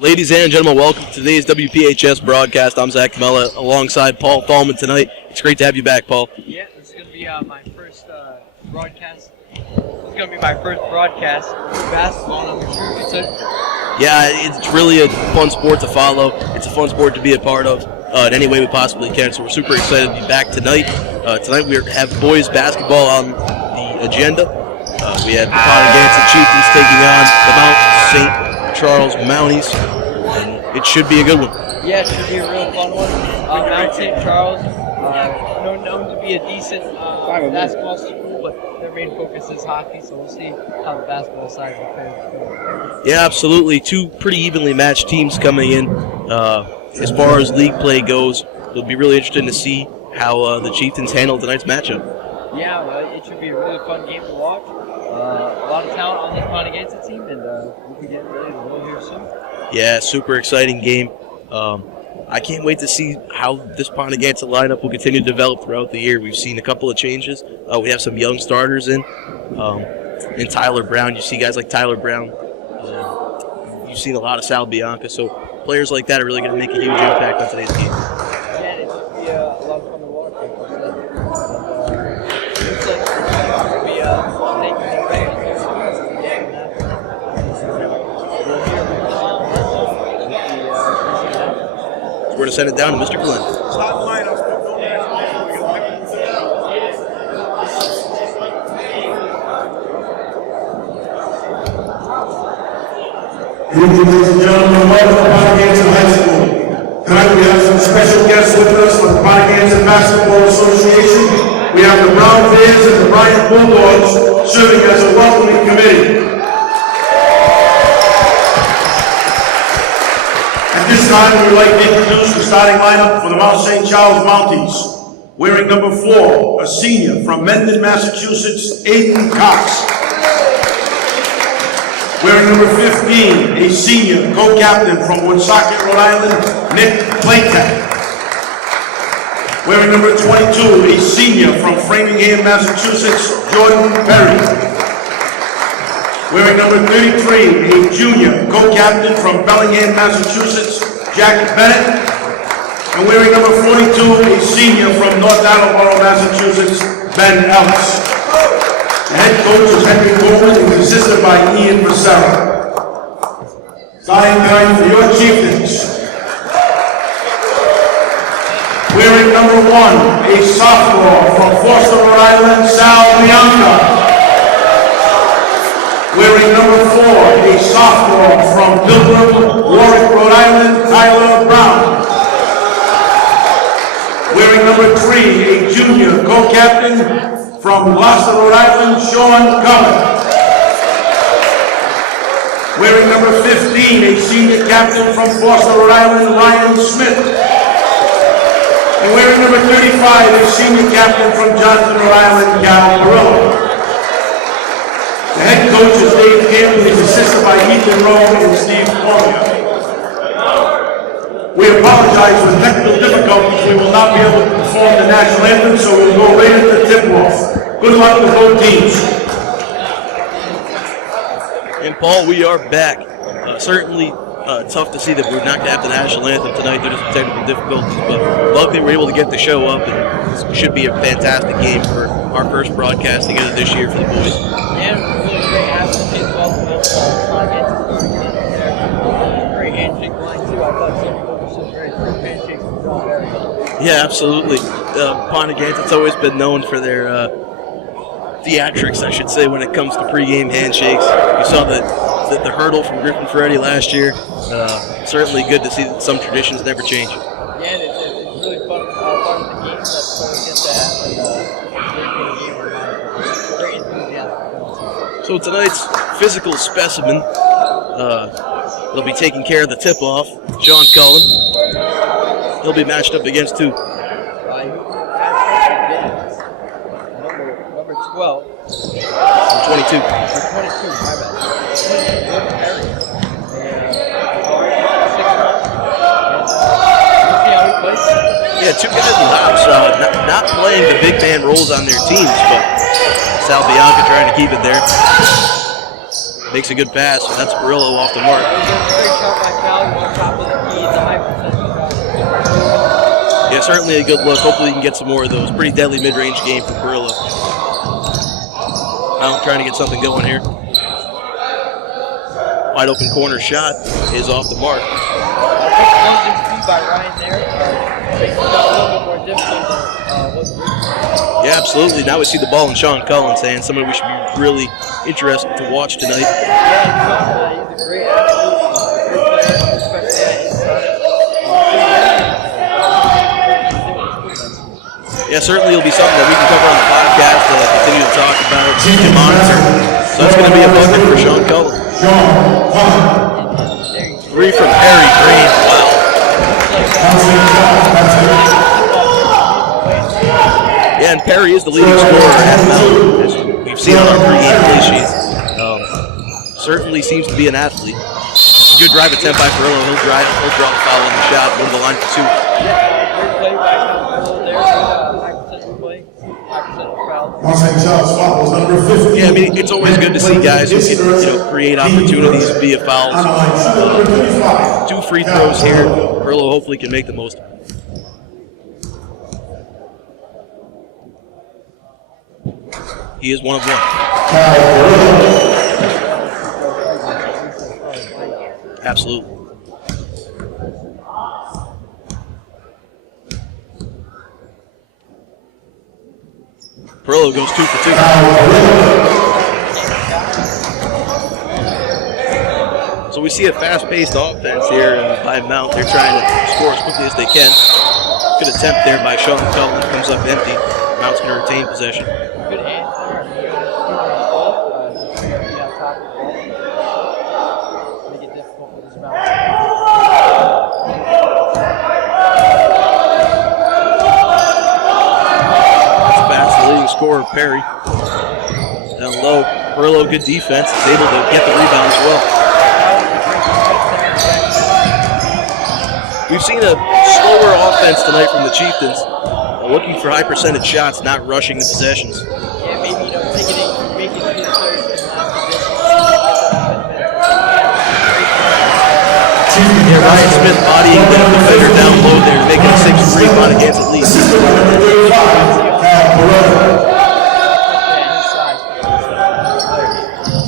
Ladies and gentlemen, welcome to today's WPHS broadcast. I'm Zach Camella alongside Paul Thalman tonight. It's great to have you back, Paul. Yeah, this is going to be my first broadcast. It's going to be my first broadcast for basketball, and I'm sure it's Yeah, it's really a fun sport to follow. It's a fun sport to be a part of in any way we possibly can. So we're super excited to be back tonight. Tonight we have boys basketball on the agenda. We have the Ponaganset Chieftains taking on the Mount St. Charles Mounties, and it should be a good one. Yeah, it should be a real fun one. Mount St. Charles, known to be a decent basketball school, but their main focus is hockey, so we'll see how the basketball side of affairs go. Yeah, absolutely. Two pretty evenly matched teams coming in. As far as league play goes, it'll be really interesting to see how the Chieftains handle tonight's matchup. Yeah, it should be a really fun game to watch. A lot of talent on this Ponaganset team, and we'll be getting ready to roll here soon. Yeah, super exciting game. I can't wait to see how this Ponaganset lineup will continue to develop throughout the year. We've seen a couple of changes. We have some young starters in Tyler Brown. You see guys like Tyler Brown. You've seen a lot of Sal Bianca. So players like that are really going to make a huge impact on today's game. Yeah, it should be a lot of fun to watch. Looks like we'll be taking it back. We're going to send it down to Mr. Glenn. Good evening, ladies and gentlemen. Welcome to Ponaganset High School. Tonight we have some special guests with us from the Ponaganset Basketball Association. We have the Brown Bears and the Bryant Bulldogs serving as a welcoming committee. At this time, we would like to introduce the starting lineup for the Mount St. Charles Mounties. Wearing number 4, a senior from Mendon, Massachusetts, Aiden Cox. Wearing number 15, a senior co-captain from Woonsocket, Rhode Island, Nick Platek. Wearing number 22, a senior from Framingham, Massachusetts, Jordan Perry. Wearing number 33, a junior co-captain from Bellingham, Massachusetts, Jack Bennett. And wearing number 42, a senior from North Attleboro, Massachusetts, Ben Ellis. The head coach is Henry Coleman and is assisted by Ian Becerra. Starting time for your Chieftains. Wearing number 1, a sophomore from Foster, Rhode Island, Sal Bianca. Wearing number 4, a sophomore from Pilgrim, Warwick, Rhode Island, Tyler Brown. Wearing number 3, a junior co-captain from Gloucester, Rhode Island, Sean Comer. Wearing number 15, a senior captain from Foster, Rhode Island, Ryan Smith. And wearing number 35, a senior captain from Johnson, Rhode Island, Cal Perillo. The head coach is Dave Campbell, he's assisted by Ethan Rowe and Steve Cormier. We apologize for technical difficulties. We will not be able to perform the national anthem, so we'll go right into tip-off. Good luck to both teams. And Paul, we are back. Certainly tough to see that we're not going to have the national anthem tonight due to some technical difficulties, but luckily we're able to get the show up, and it should be a fantastic game for our first broadcast together this year for the boys. Yeah, really great atmosphere. Great handshake line, too. I thought some people were so great. Great handshakes from John Barry. Yeah, absolutely. Ponaganset's always been known for their theatrics, I should say, when it comes to pregame handshakes. You saw the hurdle from Griffin Ferretti last year. Certainly good to see that some traditions never change. Yeah, it's really fun part of the game that players get to have, and great enthusiasm. So tonight's physical specimen, they'll be taking care of the tip-off, Sean Cullen. He'll be matched up against two. Number 12. 22. 22, my bad. 22, Jordan Perry. We'll see how he plays. Yeah, two guys in the house, not playing the big man roles on their teams, but Sal Bianca trying to keep it there. Makes a good pass. That's Perillo off the mark. Great shot by Cal. certainly a good look. Hopefully he can get some more of those. Pretty deadly mid-range game for Perillo. Mount trying to get something going here. Wide open corner shot is off the mark. Closing speed by Ryan there. Makes it a little bit more difficult than Yeah, absolutely. Now we see the ball in Sean Cullen's hands. Somebody we should be really interested to watch tonight. Yeah, he's a great athlete, great player, especially at his Yeah, certainly it'll be something that we can cover on the podcast to continue to talk about and monitor. So that's going to be a bucket for Sean Cullen. 3 from Perry Green. Wow. Yeah, and Perry is the leading scorer at Mount, as we've seen on our pregame play sheets. Certainly seems to be an athlete. Good drive attempt by Perillo. He'll draw the foul on the shot, go to the line for 2. Yeah, great play by Perillo there. High percentage play, high percentage foul. Yeah, I mean, it's always good to see guys who can, create opportunities via fouls. 2 free throws here. Perillo hopefully can make the most of it. He is 1 of 1. Absolutely. Perillo goes 2 for 2. So we see a fast-paced offense here by Mount. They're trying to score as quickly as they can. Good attempt there by Sean Cullen. Comes up empty. Mount's going to retain possession. Good hands there. Make it difficult for this Mount. That's fast. The leading scorer, Perry. Down low. Perillo, good defense. Is able to get the rebound as well. We've seen a slower offense tonight from the Chieftains. Looking for high percentage shots, not rushing the possessions. Yeah, maybe making two players Yeah, Ryan Smith bodying the defender down low there, making a 6-3 Ponaganset lead.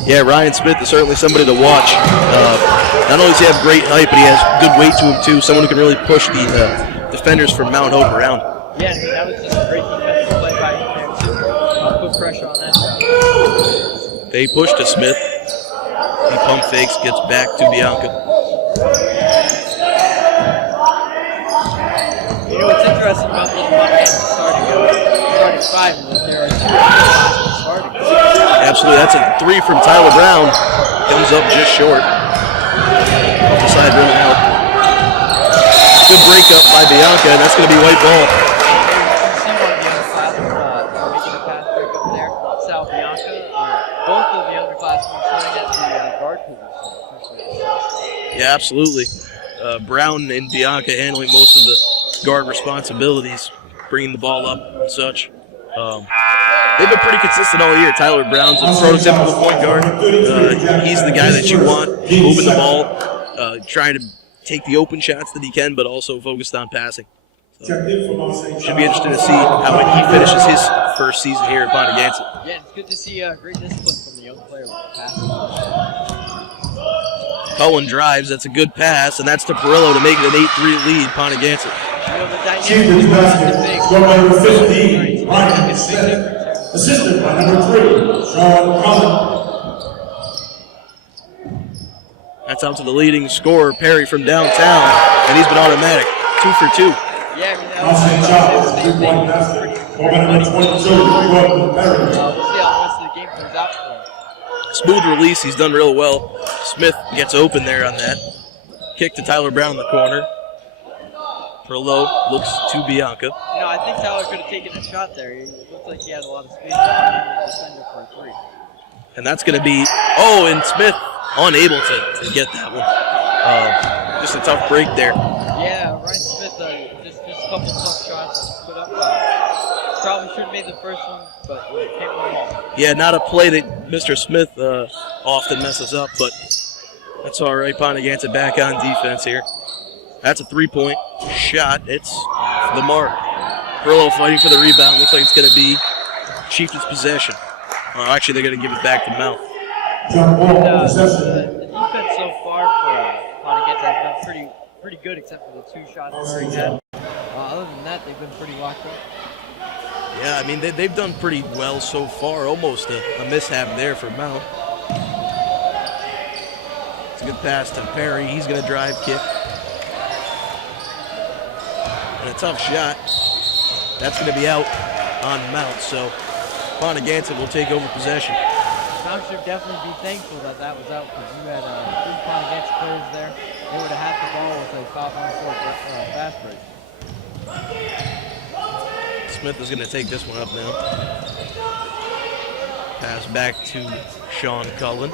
Yeah, Ryan Smith is certainly somebody to watch. Not only does he have great height, but he has good weight to him too. Someone who can really push the defenders from Mount Hope around. Yeah, that was just a great defensive play by him there too. Put pressure on that side. They push to Smith. He pump fakes, gets back to Bianca. You know what's interesting about this Ponaganset starting 5 is that there are 2 starting. Absolutely, that's a 3 from Tyler Brown. Comes up just short. Off the side rim and out. Good break up by Bianca, and that's going to be white ball. Making a pass break up there. Sal Bianca, both of the underclassmen starting at the guard position. Yeah, absolutely. Brown and Bianca handling most of the guard responsibilities, bringing the ball up and such. They've been pretty consistent all year. Tyler Brown's a prototypical point guard. He's the guy that you want, moving the ball, trying to take the open shots that he can, but also focused on passing. So, should be interesting to see how he finishes his first season here at Ponaganset. Yeah, it's good to see great discipline from the young player with passing. Cullen drives. That's a good pass, and that's to Perillo to make it an 8-3 lead, Ponaganset. You know, the dynamic is number 15, Ryan Smith. Assistant by number 3, Sean Cullen. That's out to the leading scorer, Perry from downtown, and he's been automatic. 2 for 2. Yeah, I mean, that was pretty funny. We'll see how the rest of the game comes out for him. Smooth release. He's done real well. Smith gets open there on that. Kick to Tyler Brown in the corner. Perillo looks to Bianca. You know, I think Tyler could have taken a shot there. He looked like he had a lot of space to defender for a 3. And that's going to be, and Smith unable to get that one. Just a tough break there. Yeah, Ryan Smith, just a couple tough shots put up. Probably should have made the first one, but can't win all. Yeah, not a play that Mr. Smith often messes up, but that's all right. Ponaganset back on defense here. That's a 3-point shot. It's the mark. Perillo fighting for the rebound. Looks like it's going to be Chieftain's possession. Actually, they're going to give it back to Mount. The defense so far for Ponaganset has been pretty good, except for the 2 shots Murray had. Other than that, they've been pretty locked up. Yeah, I mean, they've done pretty well so far. Almost a mishap there for Mount. It's a good pass to Perry. He's going to drive, kick. And a tough shot. That's going to be out on Mount, so Ponaganset will take over possession. Mount should definitely be thankful that was out, because you had 3 Ponaganset players there. They would have had the ball with a 5-on-4 fast break. Smith is going to take this one up now. Pass back to Sean Cullen.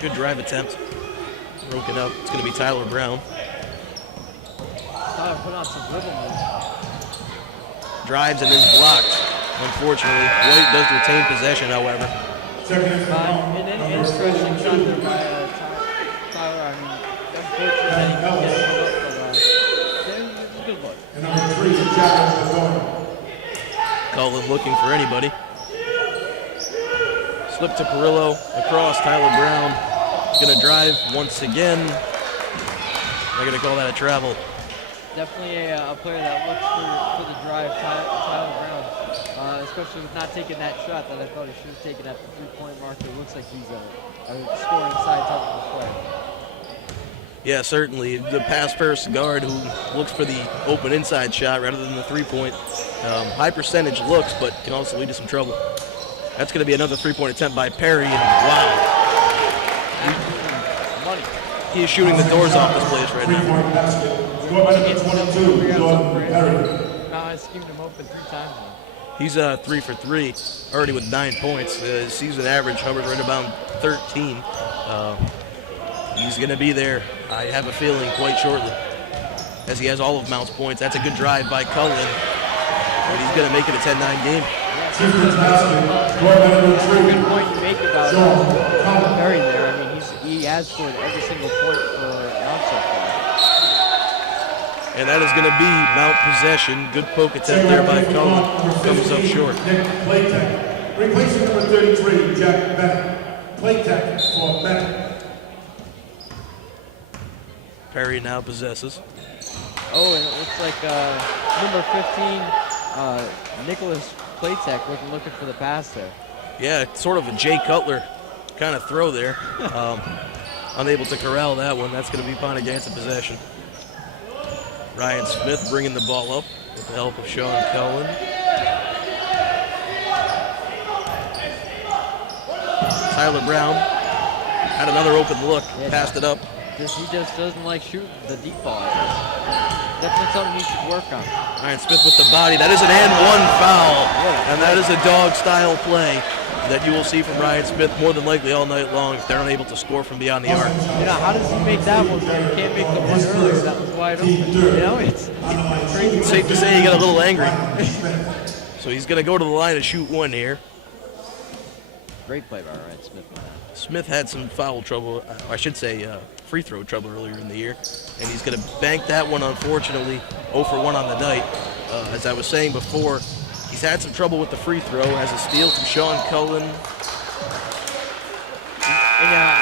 Good drive attempt. Broken up. It's going to be Tyler Brown. Tyler put on some dribble moves. Drives and is blocked. Unfortunately, White does retain possession, however. An interesting shot there by Tyler. I mean, unfortunately, that he couldn't get it up, but it was a good look. And number 3, Jack. Cullen looking for anybody. Slip to Perillo. Across, Tyler Brown. Going to drive once again. They're going to call that a travel. Definitely a player that looks for the drive, Tyler Brown. Especially with not taking that shot that I thought he should have taken at the 3-point marker. It looks like he's a scoring side type of a player. Yeah, certainly. The pass first guard who looks for the open inside shot rather than the 3-point. High percentage looks, but can also lead to some trouble. That's going to be another 3-point attempt by Perry, and wow. He is shooting the doors off this place right now. I schemed him open 3 times now. He's 3 for 3, already with 9 points. His season average hovers right about 13. He's going to be there, I have a feeling, quite shortly, as he has all of Mount's points. That's a good drive by Cullen, but he's going to make it a 10-9 game. Good point you make about Perry there. I mean, he has scored every single point for Mount so far. And that is going to be Mount possession. Good poke attempt there by Cullen. Comes up short. Replacing number 33, Jack Bennett. Play tech for Bennett. Perry now possesses. Oh, and it looks like number 15, Nicholas Platek, looking for the pass there. Yeah, sort of a Jay Cutler kind of throw there. Unable to corral that one. That's going to be Ponaganset possession. Ryan Smith bringing the ball up with the help of Sean Cullen. Tyler Brown had another open look, passed it up. He just doesn't like shooting the deep ball. Definitely something he should work on. Ryan Smith with the body. That is an and 1 foul. And that is a dog-style play that you will see from Ryan Smith more than likely all night long if they're unable to score from beyond the arc. You know, how does he make that one when he can't make the one earlier that was wide open? You know, it's crazy. It's safe to say he got a little angry. So he's going to go to the line to shoot one here. Great play by Ryan Smith. Smith had some foul trouble, I should say free throw trouble earlier in the year, and he's going to bank that one, unfortunately, 0 for 1 on the night. As I was saying before, he's had some trouble with the free throw, has a steal from Sean Cullen. And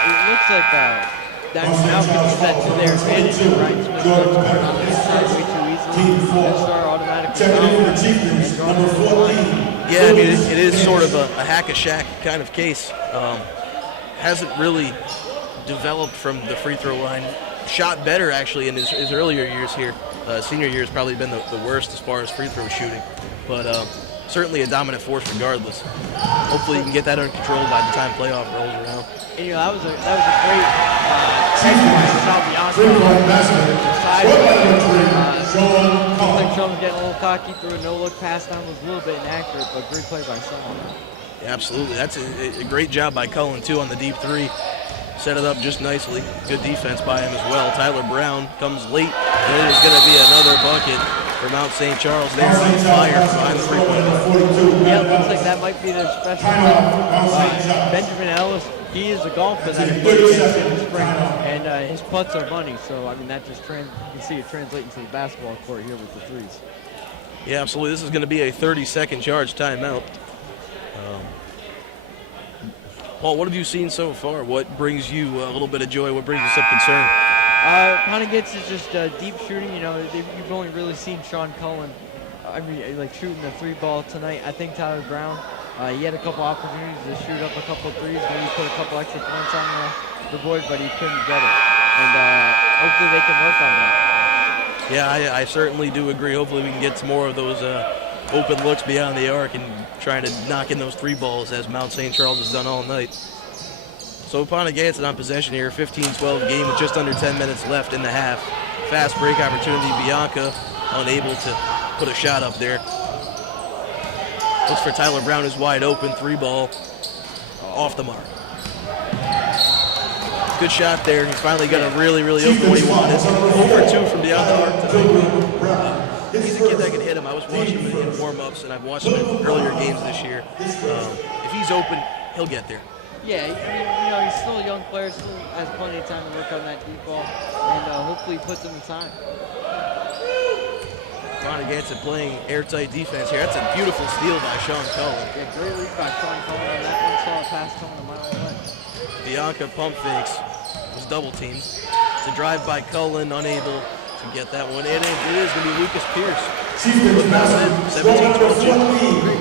it looks like that now can use that to their advantage. Ryan Smith starts going on the inside way too easily. They'll start automatically Yeah, I mean, it is sort of a hack-a-shack kind of case. Hasn't really developed from the free throw line. Shot better, actually, in his earlier years here. Senior year has probably been the worst as far as free throw shooting. But certainly a dominant force regardless. Hopefully you can get that under control by the time playoff rolls around. And, you know, that was a great looks like Sean was getting a little cocky, threw a no-look pass down, was a little bit inaccurate, but great play by Sean. Yeah, absolutely. That's a great job by Cullen, too, on the deep 3. Set it up just nicely. Good defense by him as well. Tyler Brown comes late. There is going to be another bucket for Mount St. Charles. They're on fire behind the 3-point line. Yeah, it looks like that might be their special. Benjamin Ellis, he is a golfer that he played against in the spring. And his putts are money. So I mean, that just you can see it translating to the basketball court here with the threes. Yeah, absolutely. This is going to be a 30-second charge timeout. Paul, what have you seen so far? What brings you a little bit of joy? What brings you some concern? Ponaganset is just deep shooting. You know, you've only really seen Sean Cullen. Like shooting the 3-ball tonight. I think Tyler Brown, he had a couple opportunities to shoot up a couple of threes, maybe put a couple extra points on the board, but he couldn't get it. And hopefully they can work on that. Yeah, I certainly do agree. Hopefully we can get some more of those open looks beyond the arc and trying to knock in those 3 balls as Mount St. Charles has done all night. So Ponaganset on possession here, 15-12 game with just under 10 minutes left in the half. Fast break opportunity, Bianca unable to put a shot up there. Looks for Tyler Brown, who's wide open, 3-ball off the mark. Good shot there. He finally got a really open what he wanted. Over 2 from beyond the arc tonight. He's a kid that can hit him. I was watching him in warm-ups, and I've watched him in earlier games this year. If he's open, he'll get there. Yeah, he's still a young player, still has plenty of time to work on that deep ball, and hopefully he puts him in time. Ponaganset playing airtight defense here. That's a beautiful steal by Sean Cullen. Yeah, great lead by Sean Cullen on that one. Saw a pass coming a mile away. Bianca pump fakes, was double teamed. It's a drive by Cullen, unable to get that one in. And it is going to be Lucas Pierce. 17-12. Great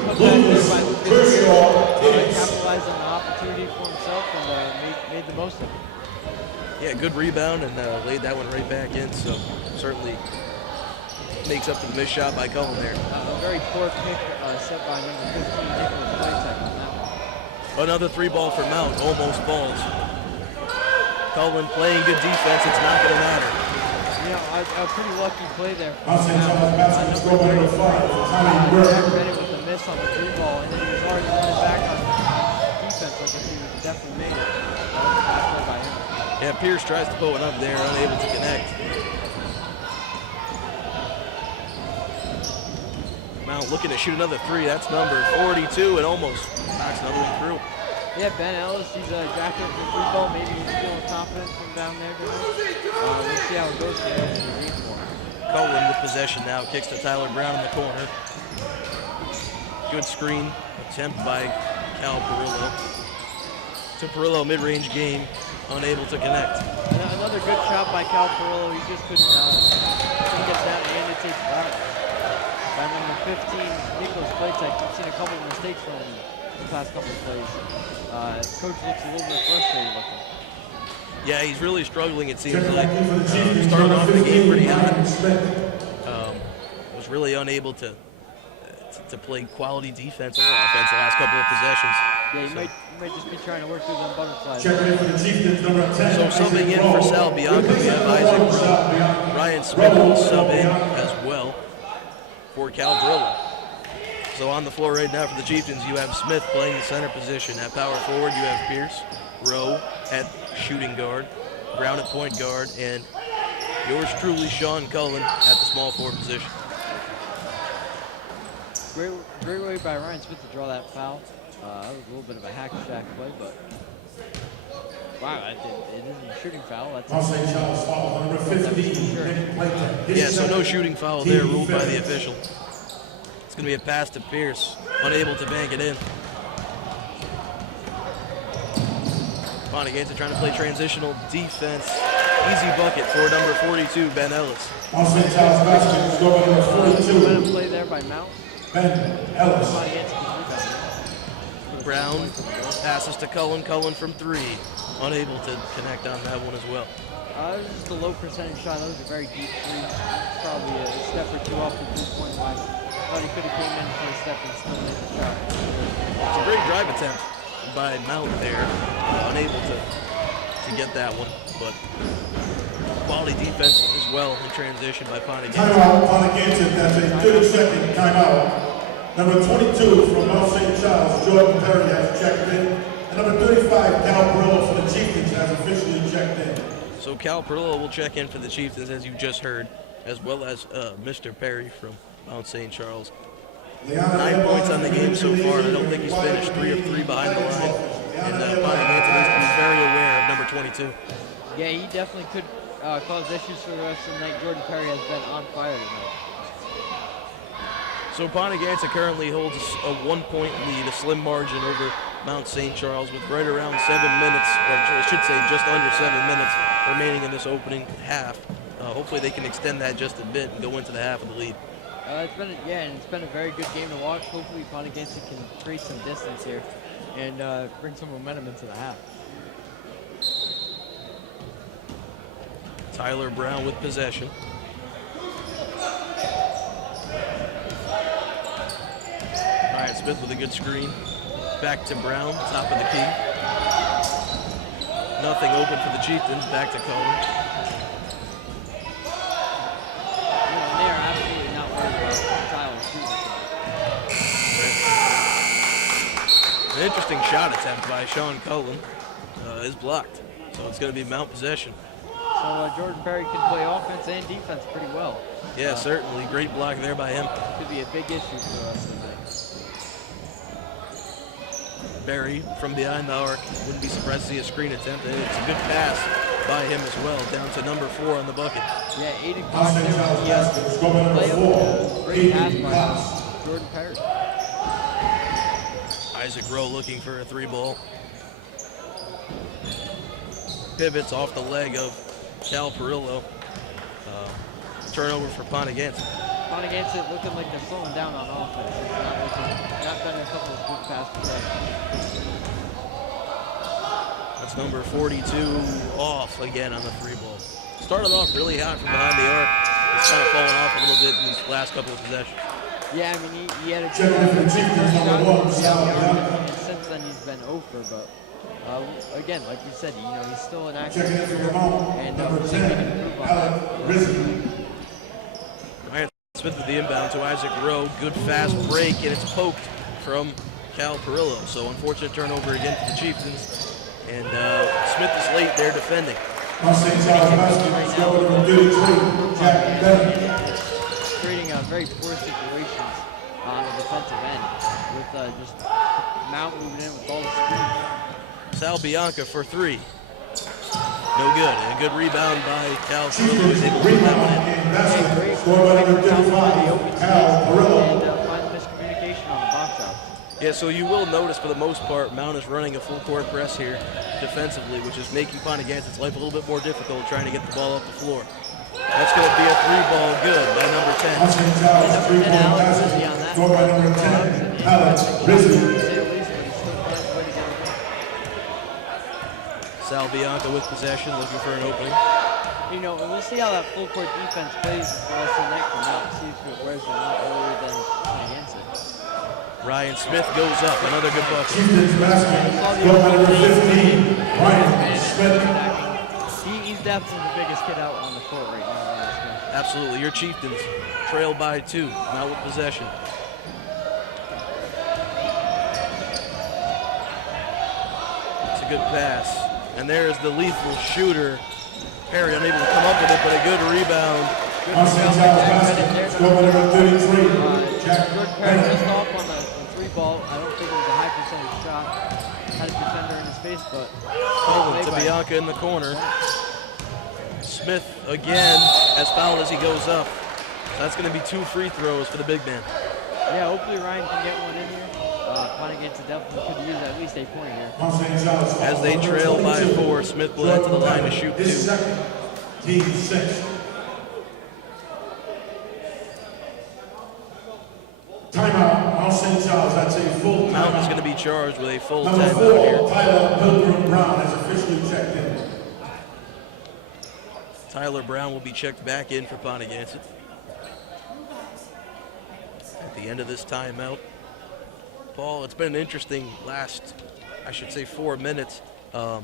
putback there by Lucas Pierce. Capitalized on the opportunity for himself and made the most of it. Yeah, good rebound and laid that one right back in. So certainly makes up for the missed shot by Cullen there. A very poor pick set by number 15, Nicholas Playtech on that one. Another 3-ball for Mount, almost falls. Cullen playing good defense, it's not going to matter. You know, a pretty lucky play there. Jack Bennett with a miss on the 3-ball, and then he was already running back on defense like if he was definitely made it. That was a bad play by him. Yeah, Pierce tries to put one up there, unable to connect. Mount looking to shoot another 3. That's number 42 and almost knocks another one through. Yeah, Ben Ellis, he's a jacket for 3-ball. Maybe he's feeling confident from down there tonight. We'll see how it goes for the rest of the game for him. Cullen with possession now, kicks to Tyler Brown in the corner. Good screen attempt by Cal Perillo. To Perillo, mid-range game, unable to connect. Another good shot by Cal Perillo. He just couldn't get that in the end. It's a foul. By number 15, Nicholas Playtech. We've seen a couple of mistakes from him the past couple of plays. Coach looks a little bit frustrated looking. Yeah, he's really struggling, it seems like. Started off the game pretty hot. Was really unable to play quality defense or offense the last couple of possessions. Yeah, you might just be trying to work through them butterflies. So subbing in for Sal Bianca, we have Isaac Rowe. Ryan Smith will sub in as well for Cal Perillo. So on the floor right now for the Chieftains, you have Smith playing the center position. At power forward, you have Pierce, Rowe at shooting guard, Brown at point guard, and yours truly, Sean Cullen, at the small forward position. Great way by Ryan Smith to draw that foul. That was a little bit of a hack-shack play, but wow, it isn't a shooting foul. That's number 15. Yeah, so no shooting foul there ruled by the official. It's going to be a pass to Pierce, unable to bank it in. Ponaganset trying to play transitional defense. Easy bucket for number 42, Ben Ellis. Good play there by Mount. Ben Ellis. Brown passes to Cullen. Cullen from 3. Unable to connect on that one as well. It was just a low percentage shot. That was a very deep 3. Probably a step or 2 off the 3-point line. Thought he could have came in for a step and still made the shot. It's a great drive attempt by Mount there. Unable to get that one, but quality defense as well in transition by Ponaganset. Timeout, Ponaganset. That's a 30-second timeout. Number 22 from Mount St. Charles, Jordan Perry has checked in. And number 35, Cal Perillo for the Chieftains has officially checked in. So Cal Perillo will check in for the Chieftains, as you just heard, as well as Mr. Perry from Mount St. Charles. 9 points on the game so far, and I don't think he's finished 3 of 3 behind the line. and Ponaganset needs to be very aware of number 22. Yeah, he definitely could cause issues for the rest of the night. Jordan Perry has been on fire tonight. So Ponaganset currently holds a 1-point lead, a slim margin over Mount St. Charles with right around 7 minutes, or I should say just under 7 minutes remaining in this opening half. Hopefully they can extend that just a bit and go into the half of the lead. It's been a very good game to watch. Hopefully Ponaganset can create some distance here and bring some momentum into the half. Tyler Brown with possession. Ryan Smith with a good screen. Back to Brown, top of the key. Nothing open for the Chieftains. Back to Cullen. They're absolutely not worried about Tyler shooting. An interesting shot attempt by Sean Cullen is blocked. So it's going to be Mount possession. So Jordan Perry can play offense and defense pretty well. Yeah, certainly. Great block there by him. Could be a big issue for us tonight. Barry from behind the arc. Wouldn't be surprised to see a screen attempt. And it's a good pass by him as well, down to number 4 on the bucket. Yeah, Aiden Clark, he has layup, great pass by Jordan Perry. Isaac Rowe looking for a 3-ball. Pivots off the leg of Cal Perillo. Turnover for Ponaganset. Ponaganset looking like they're slowing down on offense. It's not been a couple of good passes. That's number 42 off again on the 3-ball. Started off really hot from behind the arc. It's kind of fallen off a little bit in these last couple of possessions. Yeah, I mean, he had a good shot, and since then he's been over, but again, like you said, he's still an active shooter, and we think he can improve on that. Ryan Smith with the inbound to Isaac Rowe. Good fast break, and it's poked from Cal Perillo. So unfortunate turnover again for the Chieftains. And Smith is late there defending. Creating very poor situations on the defensive end with just Mount moving in with all the speed. Sal Bianca for 3. No good. And a good rebound by Cal Perillo. He's able to put that one in. And find the miscommunication on the box out. Yeah, so you will notice for the most part, Mount is running a full court press here defensively, which is making Ponaganset's life a little bit more difficult trying to get the ball off the floor. That's going to be a 3-ball good by number 10. And Alex will be on that. Sal Bianca with possession, looking for an opening. And we'll see how that full court defense plays the rest of the night from now. See if it wears them out earlier than Ponaganset. Ryan Smith goes up, another good bucket. He's definitely the biggest kid out on the court right now. Absolutely. Your Chieftains trail by 2, now with possession. It's a good pass. And there's the lethal shooter. Perry unable to come up with it, but a good rebound. Good Perry missed off on the 3-ball. I don't think it was a high percentage shot. Had a defender in his face, but to Bianca in the corner. Smith again as fouled as he goes up. That's going to be 2 free throws for the big man. Yeah, hopefully Ryan can get one in here. Ponaganset definitely could use at least a point here. As they trail by 4, Smith will head to the line to shoot 2. Timeout, Mount St. Charles. That's a full Mount is timeout. going to be charged with a full Number timeout 4, here. Tyler Pilgrim Brown has officially checked in. Tyler Brown will be checked back in for Ponaganset. At the end of this timeout, Paul, it's been an interesting last, 4 minutes. The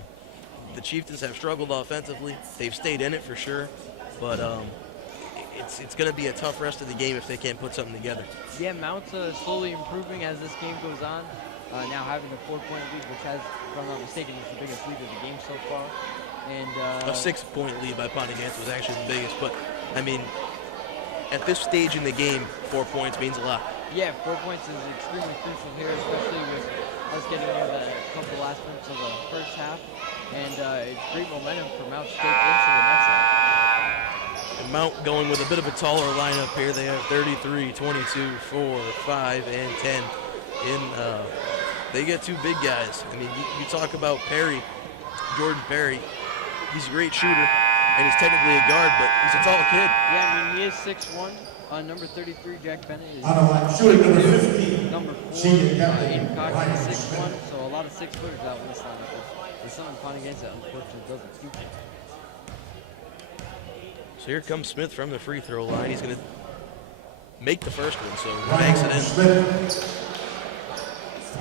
Chieftains have struggled offensively. They've stayed in it for sure, but it's going to be a tough rest of the game if they can't put something together. Yeah, Mount's slowly improving as this game goes on. Now having a 4-point lead, which has, if I'm not mistaken, is the biggest lead of the game so far. And a 6-point lead by Ponaganset was actually the biggest, but I mean, at this stage in the game, 4 points means a lot. Yeah, 4 points is extremely crucial here, especially with us getting near the couple last minutes of the first half, and it's great momentum for Mount State into the next half. And Mount going with a bit of a taller lineup here. They have 33, 22, 4, 5, and 10 in. They get two big guys. I mean, you talk about Perry, Jordan Perry. He's a great shooter, and he's technically a guard, but he's a tall kid. Yeah, I mean, he is 6'1". Number 33, Jack Bennett, is Shooting number 15. number 4. Senior captain, Aiden Cox Ryan is Smith. 6'1", so a lot of 6-footers out in this lineup. It's something Ponaganset unfortunately doesn't feature. So here comes Smith from the free throw line. He's going to make the first one, so banks it in.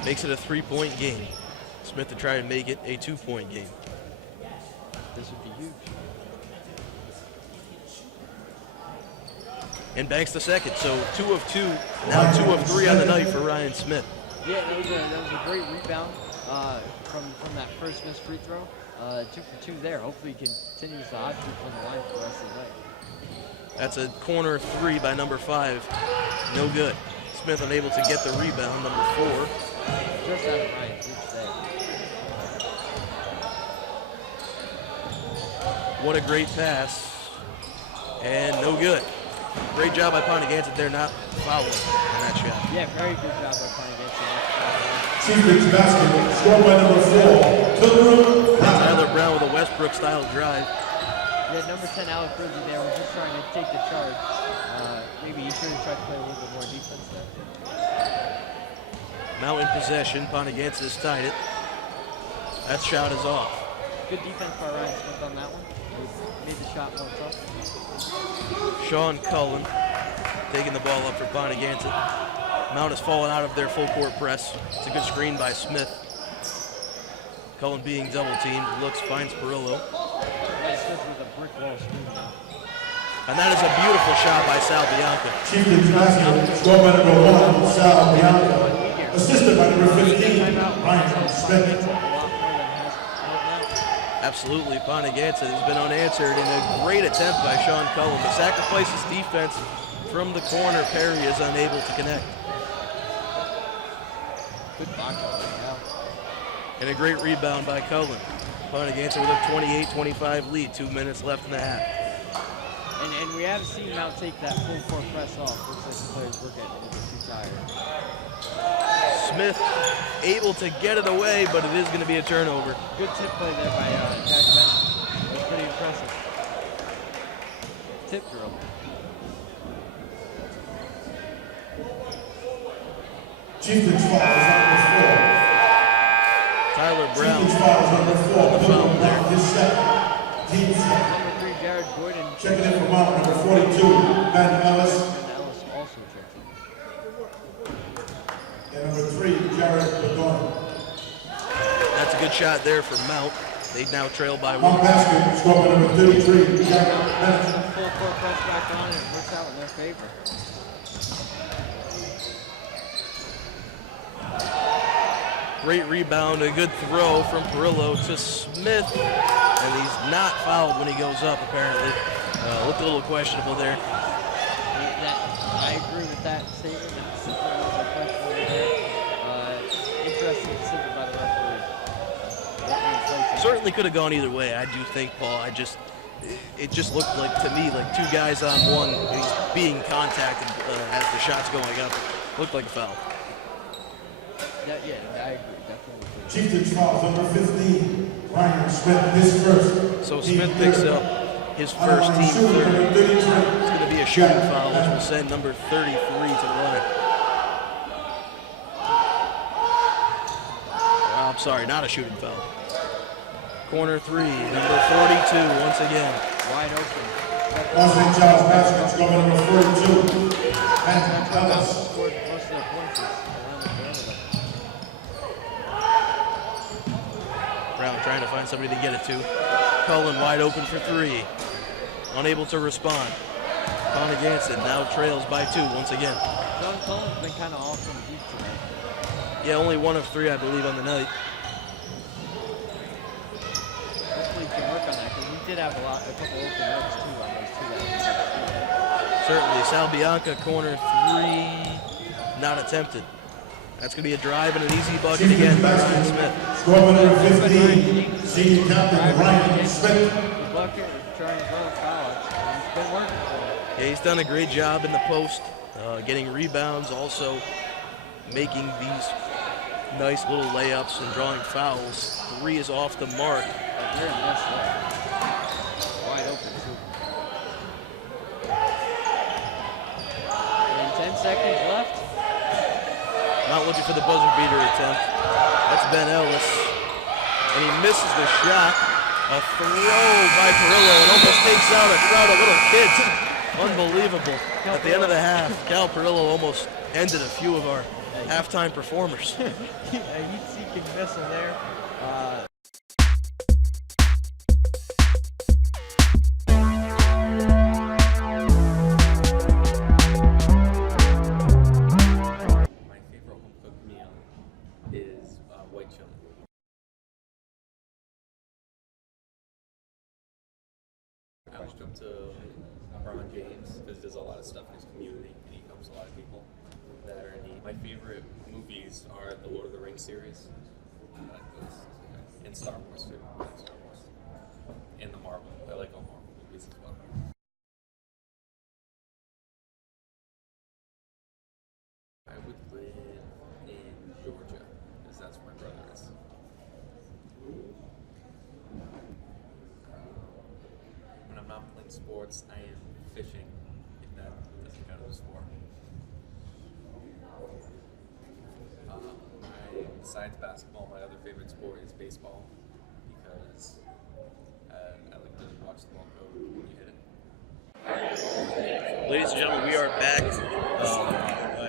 Makes it a 3-point game. Smith to try to make it a 2-point game. This would be huge. And banks the second, so 2 of 2, now 2 of 3 on the night for Ryan Smith. Yeah, that was a great rebound from that first missed free throw. 2 for 2 there. Hopefully he continues the hot streak on the line for the rest of the night. That's a corner 3 by number 5. No good. Smith unable to get the rebound, number 4. Just out of Ryan's reach there. What a great pass. And no good. Great job by Ponaganset there, not fouling on that shot. Yeah, very good job by Ponaganset. Chieftain's basket, scored by number 4. Pilgrim. Tyler Brown with a Westbrook-style drive. Yeah, number 10, Alec Bridges there was just trying to take the charge. Maybe he should have tried to play a little bit more defense there. Now in possession, Ponaganset has tied it. That shot is off. Good defense by Ryan Smith on that one. Made the shot more tough. Sean Cullen taking the ball up for Ponaganset. Mount has fallen out of their full court press. It's a good screen by Smith. Cullen being double teamed, looks, finds Perillo. Ryan Smith with a brick wall screen now. And that is a beautiful shot by Sal Bianca. Chieftain's basket, scored by number 1, Sal Bianca. Assisted by number 15, Ryan Smith. Absolutely, Ponaganset has been unanswered in a great attempt by Sean Cullen, but sacrifices defense from the corner. Perry is unable to connect. Good box right now. And a great rebound by Cullen. Ponaganset with a 28-25 lead, 2 minutes left in the half. And we have seen Mount take that full court press off. Looks like the players were getting a little too tired. Smith able to get it away, but it is going to be a turnover. Good tip play there by Jack Bennett. That was pretty impressive. Tip drill. Chieftain's foul is number 4. Tyler Brown Chieftain's foul is number 4. on the foul Pilgrim there. blocked his shot. Team foul. Number 3, Jared Gordon. Checking in for Mount, number 42, Ben Ellis. And Ellis also checked in. And number 3, Jared Bedard. That's a good shot there for Mount. They now trail by 1. Mount basket, scored by number 33, Jack Bennett. Full court press back on, and it works out in their favor. Great rebound, a good throw from Perillo to Smith. And he's not fouled when he goes up, apparently. Looked a little questionable there. I agree with that statement. That's simply another question right there. Interesting decision by the referee. Certainly could have gone either way. I do think, Paul. It just looked like, to me, like 2 guys on one. He's being contacted as the shot's going up. Looked like a foul. Yeah, I agree. Definitely. Chieftain's foul, number 15, Ryan Smith, his first. So Smith picks up his first team third. It's going to be a shooting foul, which will send number 33 to the line. I'm sorry, not a shooting foul. Corner 3, number 42, once again. Wide open. Los Angeles baskets, scored by number 42, Ben Ellis. Scored most of their points around the perimeter. Brown trying to find somebody to get it to. Cullen wide open for 3. Unable to respond. Ponaganset now trails by 2 once again. John Cullen's been kind of off from deep tonight. Yeah, only 1 of 3, I believe, on the night. Hopefully he can work on that, because we did have a couple open looks too on those 2 that Certainly, Sal Bianca, corner 3, not attempted. That's going to be a drive and an easy bucket again for Ryan Smith. Score number 15, senior captain Ryan Smith. Bucket and trying to throw a foul. It's been working for him. Yeah, he's done a great job in the post, getting rebounds, also making these nice little layups and drawing fouls. 3 is off the mark. You're a mess there. Wide open, too. And 10 seconds left. Not looking for the buzzer beater attempt. That's Ben Ellis. And he misses the shot. A throw by Perillo. It almost takes out a crowd of little kids. Unbelievable. At the end of the half, Cal Perillo almost ended a few of our halftime performers. A heat-seeking missile there. My favorite home-cooked meal is white chili. I look up to LeBron James because he does a lot of stuff in his community and he helps a lot of people that are in need. My favorite movies are the Lord of the Rings series, and Star Wars too. Star Wars. And the Marvel. I like all Marvel movies as well. I would live in Georgia because that's where my brother is. When I'm not playing sports, I am fishing, if that doesn't count as a sport. Besides basketball, my other favorite sport is baseball because I like to watch the ball go when you hit it. Ladies and gentlemen, we are back. A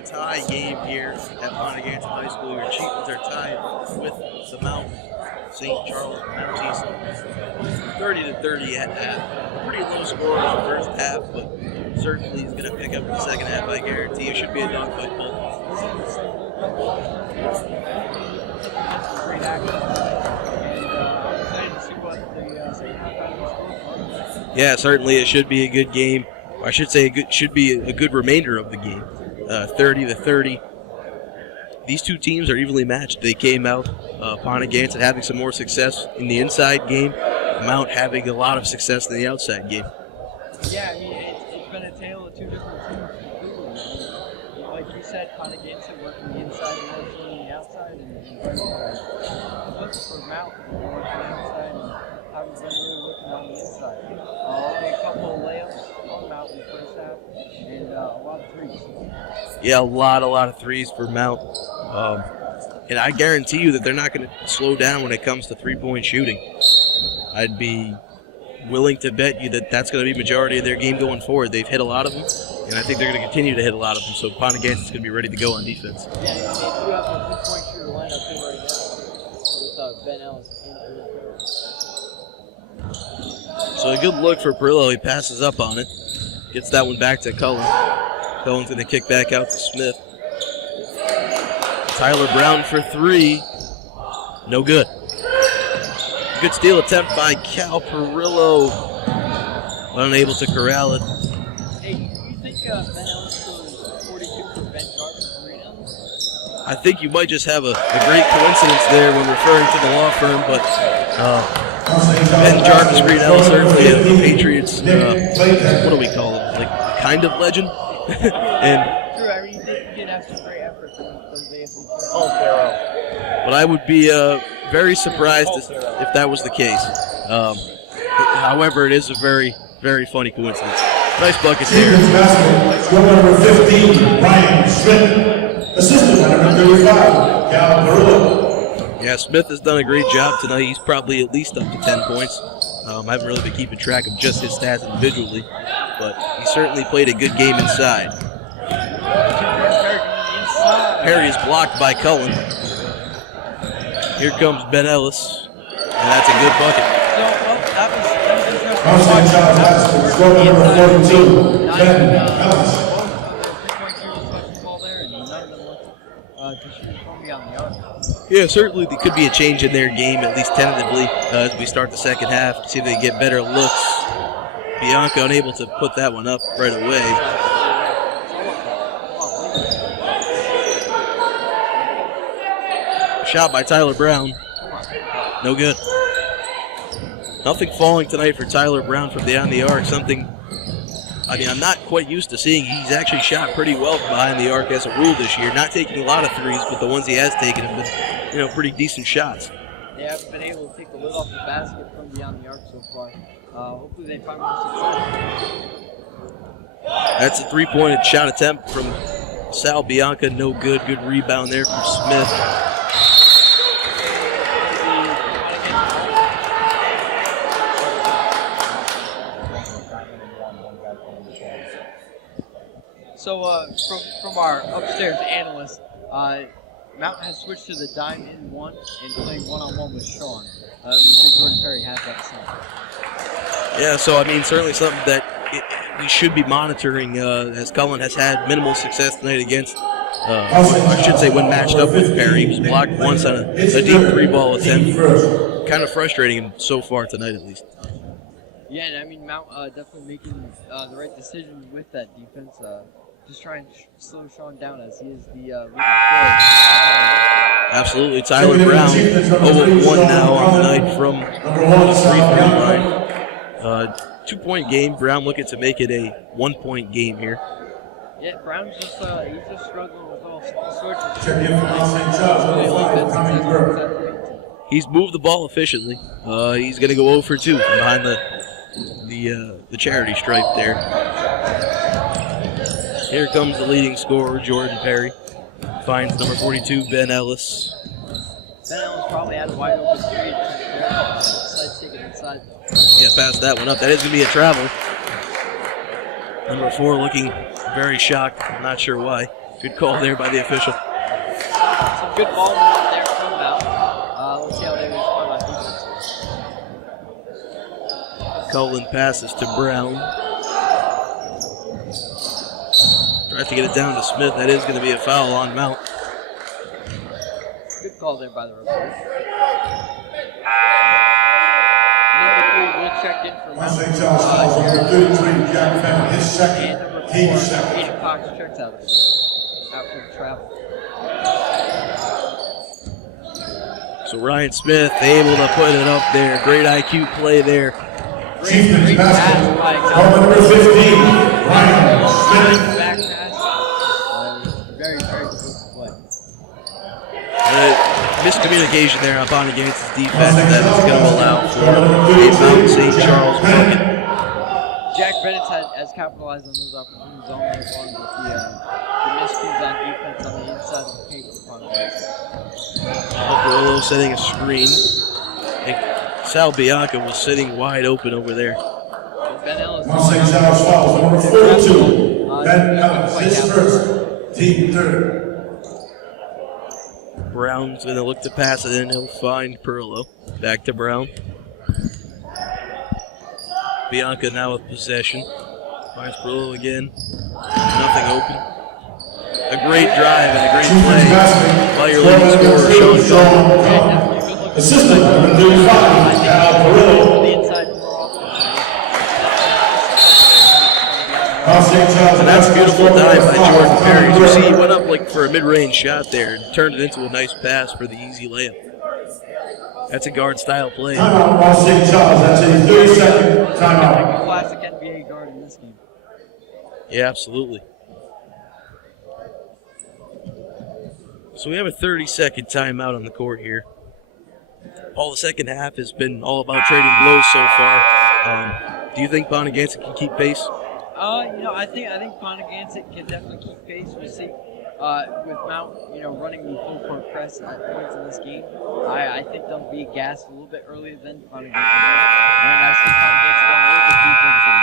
tie game here at Ponaganset High School. Our Chieftains are tied with the Mount St. Charles Mount East, 30-30 at half. Pretty low score in the first half, but certainly he's going to pick up in the second half. I guarantee it should be a dogfight ball. Great action. And I'm excited to see what the second half has in store. Yeah, certainly it should be a good game. I should say it should be a good remainder of the game. 30-30. These two teams are evenly matched. They came out, Ponaganset having some more success in the inside game, Mount having a lot of success in the outside game. Yeah, I mean, it's been a tale of two different teams. Like you said, Ponaganset working the inside and working the outside, and for Mount, working the outside and haven't been really looking on the inside. Only a couple of layups on Mount in the first half, and a lot of threes. Yeah, a lot of threes for Mount. And I guarantee you that they're not going to slow down when it comes to three-point shooting. I'd be willing to bet you that that's going to be majority of their game going forward. They've hit a lot of them, and I think they're going to continue to hit a lot of them. So Ponaganset's going to be ready to go on defense. Yeah, and they do have a three-point shooter lineup too right now with Ben Ellis and Perillo. So a good look for Perillo. He passes up on it. Gets that one back to Cullen. Cullen's going to kick back out to Smith. Tyler Brown for three. No good. Good steal attempt by Cal Perillo. Unable to corral it. Hey, you think Ben Ellis was 42 for Ben Jarvis and Green Ellis? I think you might just have a great coincidence there when referring to the law firm, but Ben Jarvis, Green Ellis, certainly a Patriots, what do we call it, like kind of legend? And True, I mean, he did have some great efforts from the AFC. but I would be very surprised if that was the case. However, it is a very, very funny coincidence. Nice buckets here. Score number 15, Ryan Smith. Assistant number 35, Cal Perillo. Yeah, Smith has done a great job tonight. He's probably at least up to 10 points. I haven't really been keeping track of just his stats individually, but he certainly played a good game inside. Perry is blocked by Cullen. Here comes Ben Ellis, and that's a good bucket. St. Charles High School, score number 42, Ben Ellis. Yeah, certainly there could be a change in their game, at least tentatively, as we start the second half, to see if they get better looks. Bianca unable to put that one up right away. Shot by Tyler Brown. No good. Nothing falling tonight for Tyler Brown from beyond the arc. Something, I mean, I'm not quite used to seeing. He's actually shot pretty well behind the arc as a rule this year. Not taking a lot of threes, but the ones he has taken have been, pretty decent shots. They haven't been able to take the lid off the basket from beyond the arc so far. Hopefully they find more success. That's a three-pointed shot attempt from Sal Bianca. No good. Good rebound there from Smith. So from our upstairs analyst, Mount has switched to the dime in one and playing one-on-one with Sean. Looks like Jordan Perry has that assignment. Yeah, so I mean, certainly something that we should be monitoring as Cullen has had minimal success tonight against, I should say when matched up with Perry. He was blocked once on a deep three-ball attempt. Kind of frustrating him so far tonight, at least. Yeah, and I mean, Mount definitely making the right decision with that defense. Just trying to slow Sean down as he is the leading scorer. Absolutely. Tyler Brown, 0-1 now on the night from the free throw line. 2-point game. Brown looking to make it a 1-point game here. Yeah, Brown's just he's just struggling with all sorts of He's moved the ball efficiently. He's going to go 0 for 2 from behind the charity stripe there. Here comes the leading scorer, Jordan Perry. Finds number 42, Ben Ellis. Ben Ellis probably had a wide open three. Decides to take it inside. Yeah, pass that one up. That is going to be a travel. Number 4 looking very shocked. I'm not sure why. Good call there by the official. Some good ball movement there from Mount. Let's see how they respond on defense. Cullen passes to Brown. Tries to get it down to Smith. That is going to be a foul on Mount. Good call there by the referee. Number 3 will check in for Mount. And number 4, Aiden Cox checks out for the travel. So Ryan Smith able to put it up there. Great IQ play there. Great pass by Number 15, Ryan Smith. back pass. Very, very good play. Miscommunication there on Ponaganset's defense that is going to allow for a Mount St. Charles bucket. Jack Bennett has capitalized on those opportunities all night long with the miscues on defense on the inside of the paint for Ponaganset. Paparillo setting a screen. I think Sal Bianca was sitting wide open over there. Ben Ellis. St. Charles fouls, number 42, Ben Ellis, his first, team third. Brown's going to look to pass it in. He'll find Perillo. Back to Brown. Bianca now with possession. Finds Perillo again. Nothing open. A great drive and a great play by your leading scorer, Sean Cullen. Assistant number 35, Al Perillo. The inside And that's a beautiful dive by Jordan Perry. As you see, he went up like for a mid-range shot there and turned it into a nice pass for the easy layup. That's a guard-style play. Timeout, Ross St. Charles. That's a 30-second timeout. classic NBA guard in this game. Yeah, absolutely. So we have a 30-second timeout on the court here. All the second half has been all about trading blows so far. Do you think Ponaganset can keep pace? I think Ponaganset can definitely keep pace. We'll see with Mount, running the full court press at points in this game. I think they'll be gassed a little bit earlier than Ponaganset. And I see Ponaganset going a little bit deeper into the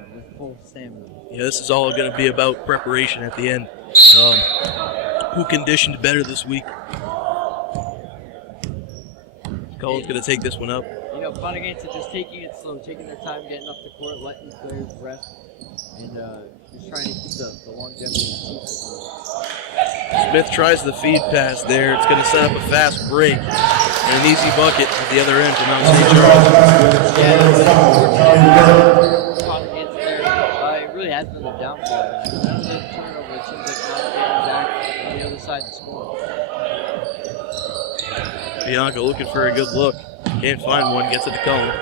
game with full stamina. Yeah, this is all going to be about preparation at the end. Who conditioned better this week? Cullen's going to take this one up. Ponaganset just taking it slow, taking their time getting up the court, letting the players rest, and just trying to keep the longevity of the team. Smith tries the feed pass there. It's going to set up a fast break and an easy bucket at the other end for Mount St. Charles. Ponaganset there, it really has been a downfall. None of the turnover, it seems like Mount getting back on the other side to score. Bianca looking for a good look. Can't find one, gets it to Cullen.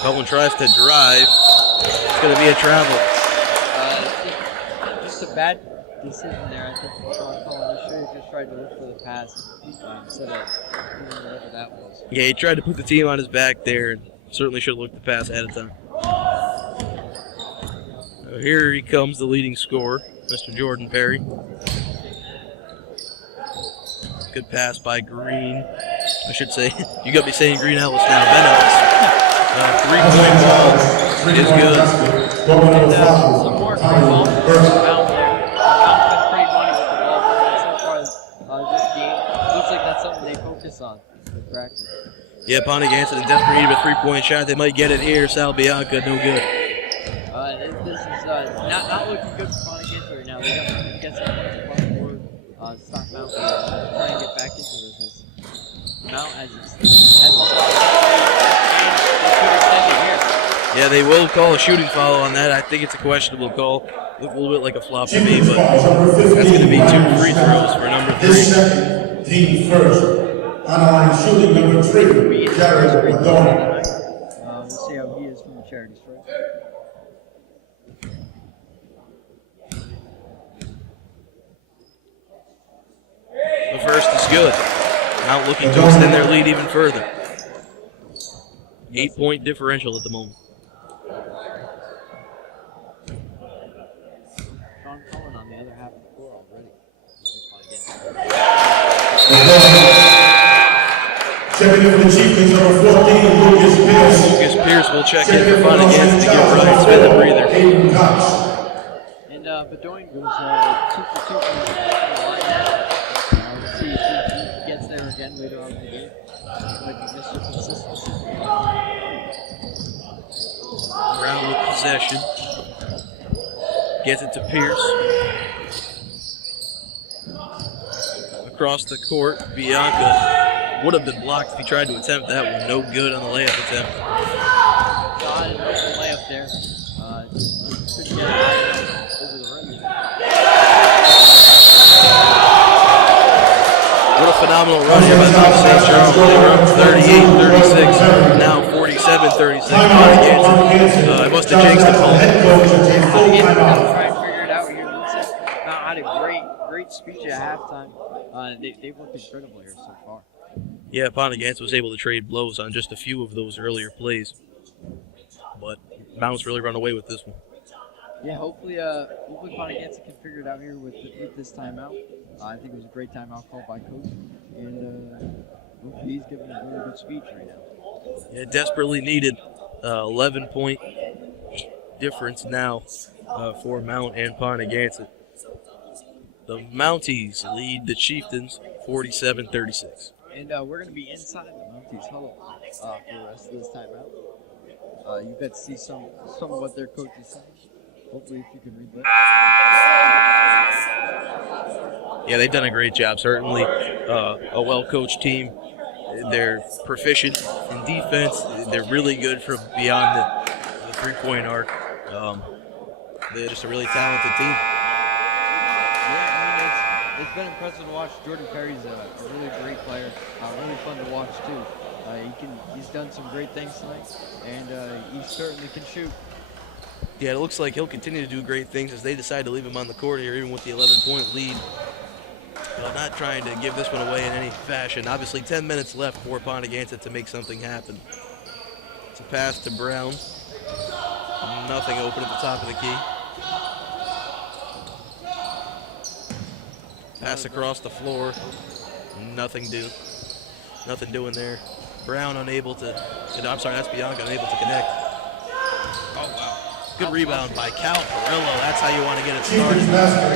Cullen tries to drive. It's going to be a travel. Just a bad decision there, I think, from Sean Cullen. He should have just tried to look for the pass instead of doing whatever that was. Yeah, he tried to put the team on his back there and certainly should have looked the pass ahead of time. Here he comes, the leading scorer, Mr. Jordan Perry. Good pass by Green. I should say, you got me saying Green Ellis now. Ben Ellis. 3-point ball is good. And some more free balls from Mount there. Mount's been pretty money with the ball movement so far this game. Looks like that's something they focus on in practice. Yeah, Ponaganset in desperate need of a 3-point shot. They might get it here. Sal Bianca, no good. This is not looking good for Ponaganset right now. They got to get some points up on the board. Stop Mount try and get back into this. Mount has Yeah, they will call a shooting foul on that. I think it's a questionable call. Looked a little bit like a flop to me, but that's going to be 2 free throws for number 3. Team first. On the line, shooting number 3, Jared Madonna. We'll see how he is from the charity strike. The first is good. Mount looking to extend their lead even further. 8-point differential at the moment. Sean Cullen on the other half of the floor already. Checking in for the Chiefs, number 14, Lucas Pierce. Lucas Pierce will check in for Ponaganset to give Ryan Smith a breather. And Bedoin goes 2 for 2 from the line. We'll see if he gets there again later on in the game. Might be Mr. Consistency. Brown with possession. Gets it to Pierce. Across the court, Bianca would have been blocked if he tried to attempt that one. No good on the layup attempt. God, the layup there. Couldn't get it over the rim. What a phenomenal run here by the St. Charles. They were up 38-36, now 47-36. I must have jinxed the ball. Ponaganset try and figure it out here. Looks like Mount had a great speech at halftime. They've looked incredible here so far. Yeah, Ponaganset was able to trade blows on just a few of those earlier plays. But Mount's really run away with this one. Yeah, hopefully Ponaganset can figure it out here with this timeout. I think it was a great timeout called by coach, and hopefully he's giving a really good speech right now. Yeah, desperately needed. 11-point difference now for Mount and Ponaganset. The Mounties lead the Chieftains 47-36. And we're going to be inside the Mounties huddle for the rest of this timeout. You get to see some of what their coach is saying. Hopefully, if you can read that. Yeah, they've done a great job. Certainly a well-coached team. They're proficient in defense. They're really good from beyond the three-point arc. They're just a really talented team. Yeah, I mean, it's been impressive to watch. Jordan Perry's a really great player. Really fun to watch, too. He's done some great things tonight, and he certainly can shoot. Yeah, it looks like he'll continue to do great things as they decide to leave him on the court here, even with the 11-point lead. But not trying to give this one away in any fashion. Obviously, 10 minutes left for Ponaganset to make something happen. It's a pass to Brown. Nothing open at the top of the key. Pass across the floor. Nothing doing there. Brown unable to, I'm sorry, that's Bianca, unable to connect. Oh, wow. Good rebound by Cal Perillo. That's how you want to get it started. Defensive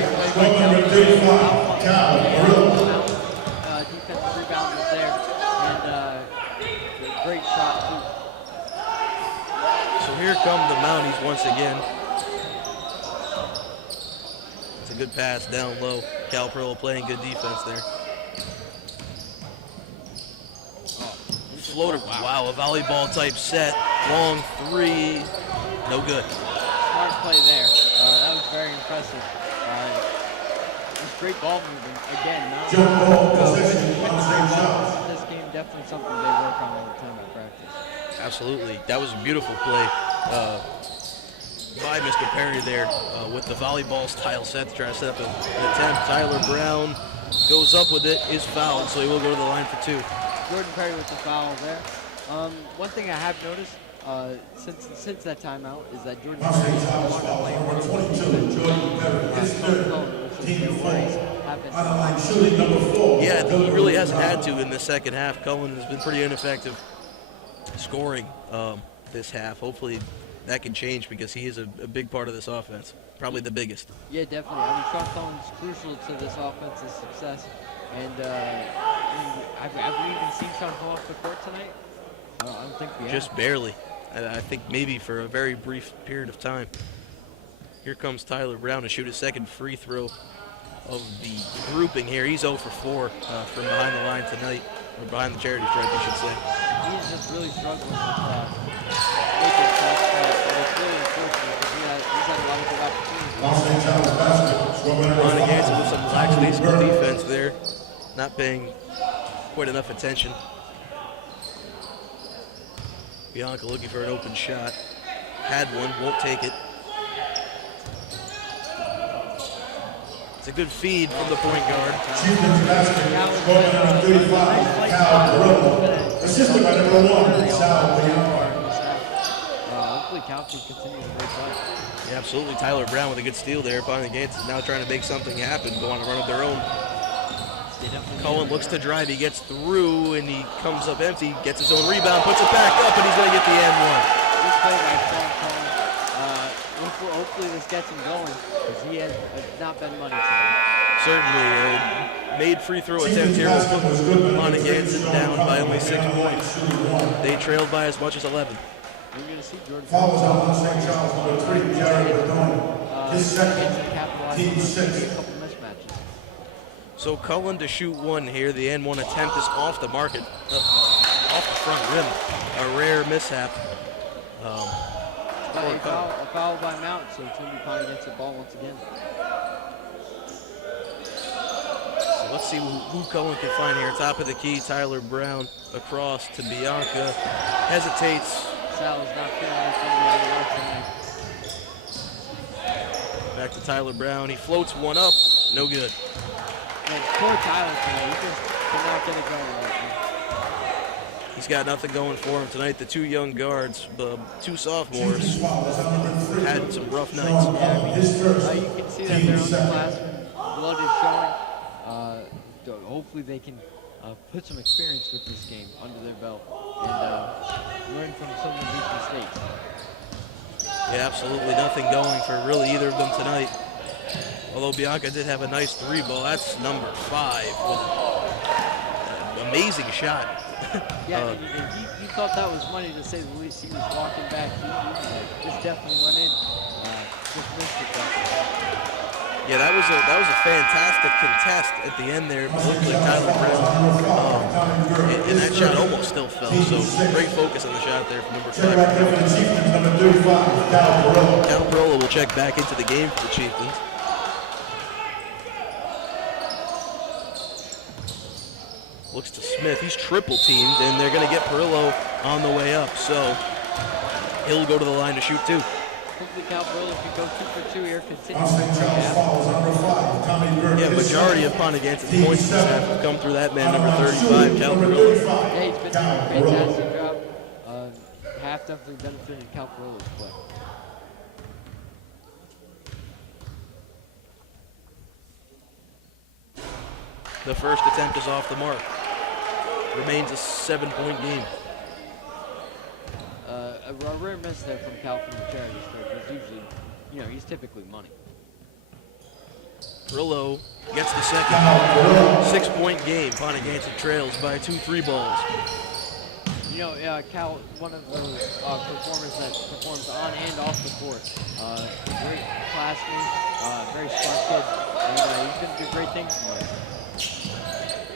rebound is there, and great shot, too. So here come the Mounties once again. It's a good pass down low. Cal Perillo playing good defense there. Floater, wow, a volleyball type set. Long three, no good. Smart play there. That was very impressive. just great ball movement. Again, not Jump ball, with possession, the St. ball Charles. in this game, definitely something they work on all the time at practice. Absolutely. That was a beautiful play by Mr. Perry there with the volleyball style set to try to set up an attempt. Tyler Brown goes up with it, is fouled, so he will go to the line for 2. Jordan Perry with the foul there. One thing I have noticed since that timeout is that Jordan Perry St. Charles fouls number 22, Jordan Perry, his third, team foul. On the line, shooting number 4. Yeah, I think he really hasn't had to in the second half. Cullen has been pretty ineffective scoring this half. Hopefully that can change because he is a big part of this offense, probably the biggest. Yeah, definitely. I mean, Sean Cullen's crucial to this offense's success, and have we even seen Sean come off the court tonight? I don't think we have. Just barely. I think maybe for a very brief period of time. Here comes Tyler Brown to shoot his second free throw of the grouping here. He's 0 for 4 from behind the line tonight, or behind the charity stripe, I should say. He's just really struggling with making shots. It's really unfortunate because he's had a lot of good opportunities. St. Charles basketball. Ponaganset with some lackadaisical defense there, not paying quite enough attention. Bianca looking for an open shot. Had one, won't take it. It's a good feed from the point guard. Chieftains basketball. Scoring number 35, Cal Guerrero. Assistant by number 1, Sal Bianca. Hopefully Cal can continue to break up. Yeah, absolutely. Tyler Brown with a good steal there. Ponaganset is now trying to make something happen, go on a run of their own. Cullen looks to drive, he gets through, and he comes up empty, gets his own rebound, puts it back up, and he's going to get the and one. Good play by Sean Cullen. Hopefully this gets him going, because he has not been money tonight. Certainly. Made free throw attempt here will put Ponaganset down by only 6 points. They trailed by as much as 11. We're going to see Jordan. Fouls on St. Charles number 3, Jared Badoni. His second, team 6. So Cullen to shoot one here. The and one attempt is off the market, off the front rim. A rare mishap. A foul by Mount, so it's going to be Ponaganset ball once again. So let's see who Cullen can find here. Top of the key, Tyler Brown across to Bianca. Hesitates. Sal is not feeling it. Back to Tyler Brown. He floats one up. No good. Man, poor Tyler tonight. He just could not get it going right now. He's got nothing going for him tonight. The 2 young guards, the 2 sophomores, had some rough nights. You can see that their underclassmen blood is showing. Hopefully they can put some experience with this game under their belt and learn from some of these mistakes. Yeah, absolutely nothing going for really either of them tonight. Although Bianca did have a nice 3 ball. That's number 5 with an amazing shot. Yeah, he thought that was money, to say the least. He was walking back. He just definitely went in. Just missed it though. Yeah, that was a fantastic contest at the end there. It looked like Tyler Brown. And that shot almost still fell. So great focus on the shot there from number 5. Cal Perola will check back into the game for the Chieftains. Looks to Smith. He's triple teamed, and they're going to get Perillo on the way up. So he'll go to the line to shoot 2. Hopefully Cal Perillo can go 2 for 2 here. Continue. Yeah, majority of Ponaganset's points this half have come through that man, number 35, Cal Perillo. Yeah, he's been doing a fantastic job. Half definitely benefited Cal Perillo's play. The first attempt is off the mark. Remains a 7-point game. A rare miss there from Cal from the charity stripe. Usually, he's typically money. Perillo gets the second. 6-point game. Ponaganset trails by 2 3 balls. Cal, one of those performers that performs on and off the court. Great classmate, very smart kid, and he's going to do great things tonight.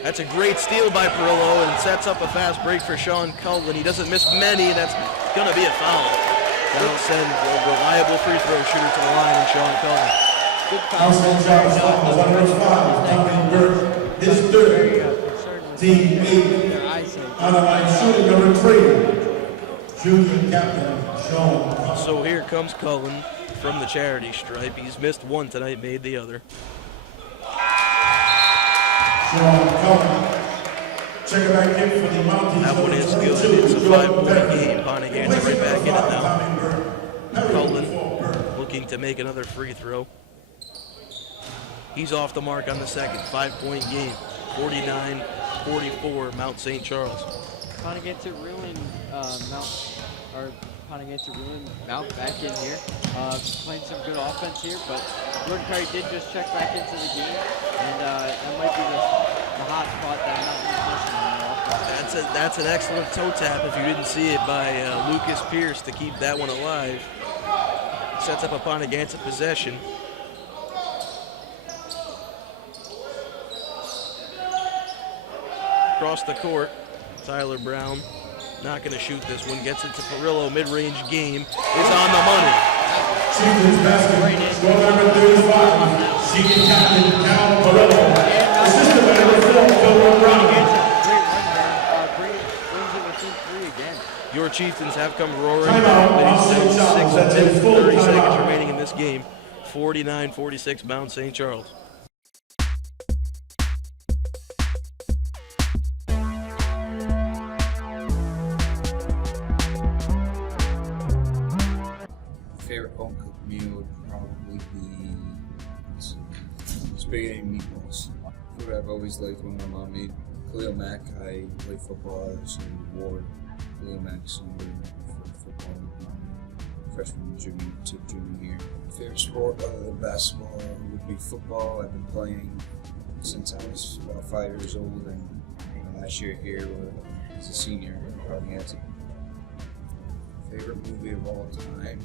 That's a great steal by Perillo and sets up a fast break for Sean Cullen. He doesn't miss many. That's going to be a foul. That'll send a reliable free throw shooter to the line, and Sean Cullen. good Mount St. Charles sophomore, number 5, Tommy Burke, his very third. concerned with Team 8, their eyesight. on the line shooting number 3, junior captain Sean. So here comes Cullen from the charity stripe. He's missed one tonight, made the other. Sean Cullen. Check it back in for the Mounties. That one is good. It's a 5-point game. Ponaganset right back in it now. Cullen looking to make another free throw. He's off the mark on the second. 5-point game. 49-44, Mount St. Charles. Ponaganset ruined Mount back in here. Playing some good offense here, but Jordan Perry did just check back into the game, and that might be the hot spot that Mount is missing. That's an excellent toe tap if you didn't see it by Lucas Pierce to keep that one alive. Sets up a Ponaganset possession. Across the court, Tyler Brown not going to shoot this one. Gets it to Perillo. Mid-range game is on the money. Chieftains basket, score number 35, senior captain Cal Perillo. Assistant by number 4, Phil Brown. Brings it within 3 again. Your Chieftains have come roaring Timeout, back. Mount St. Charles. That's a full 30 timeout. seconds remaining in this game. 49-46, Mount St. Charles. Favorite home cooked meal would probably be spaghetti and meatballs. Food I've always liked when my mom made. Khalil Mack, I played football, so wore Khalil Mack's number for football freshman to junior year. Favorite sport other than basketball would be football. I've been playing since I was about 5 years old, and last year here as a senior in Ponaganset. Favorite movie of all time?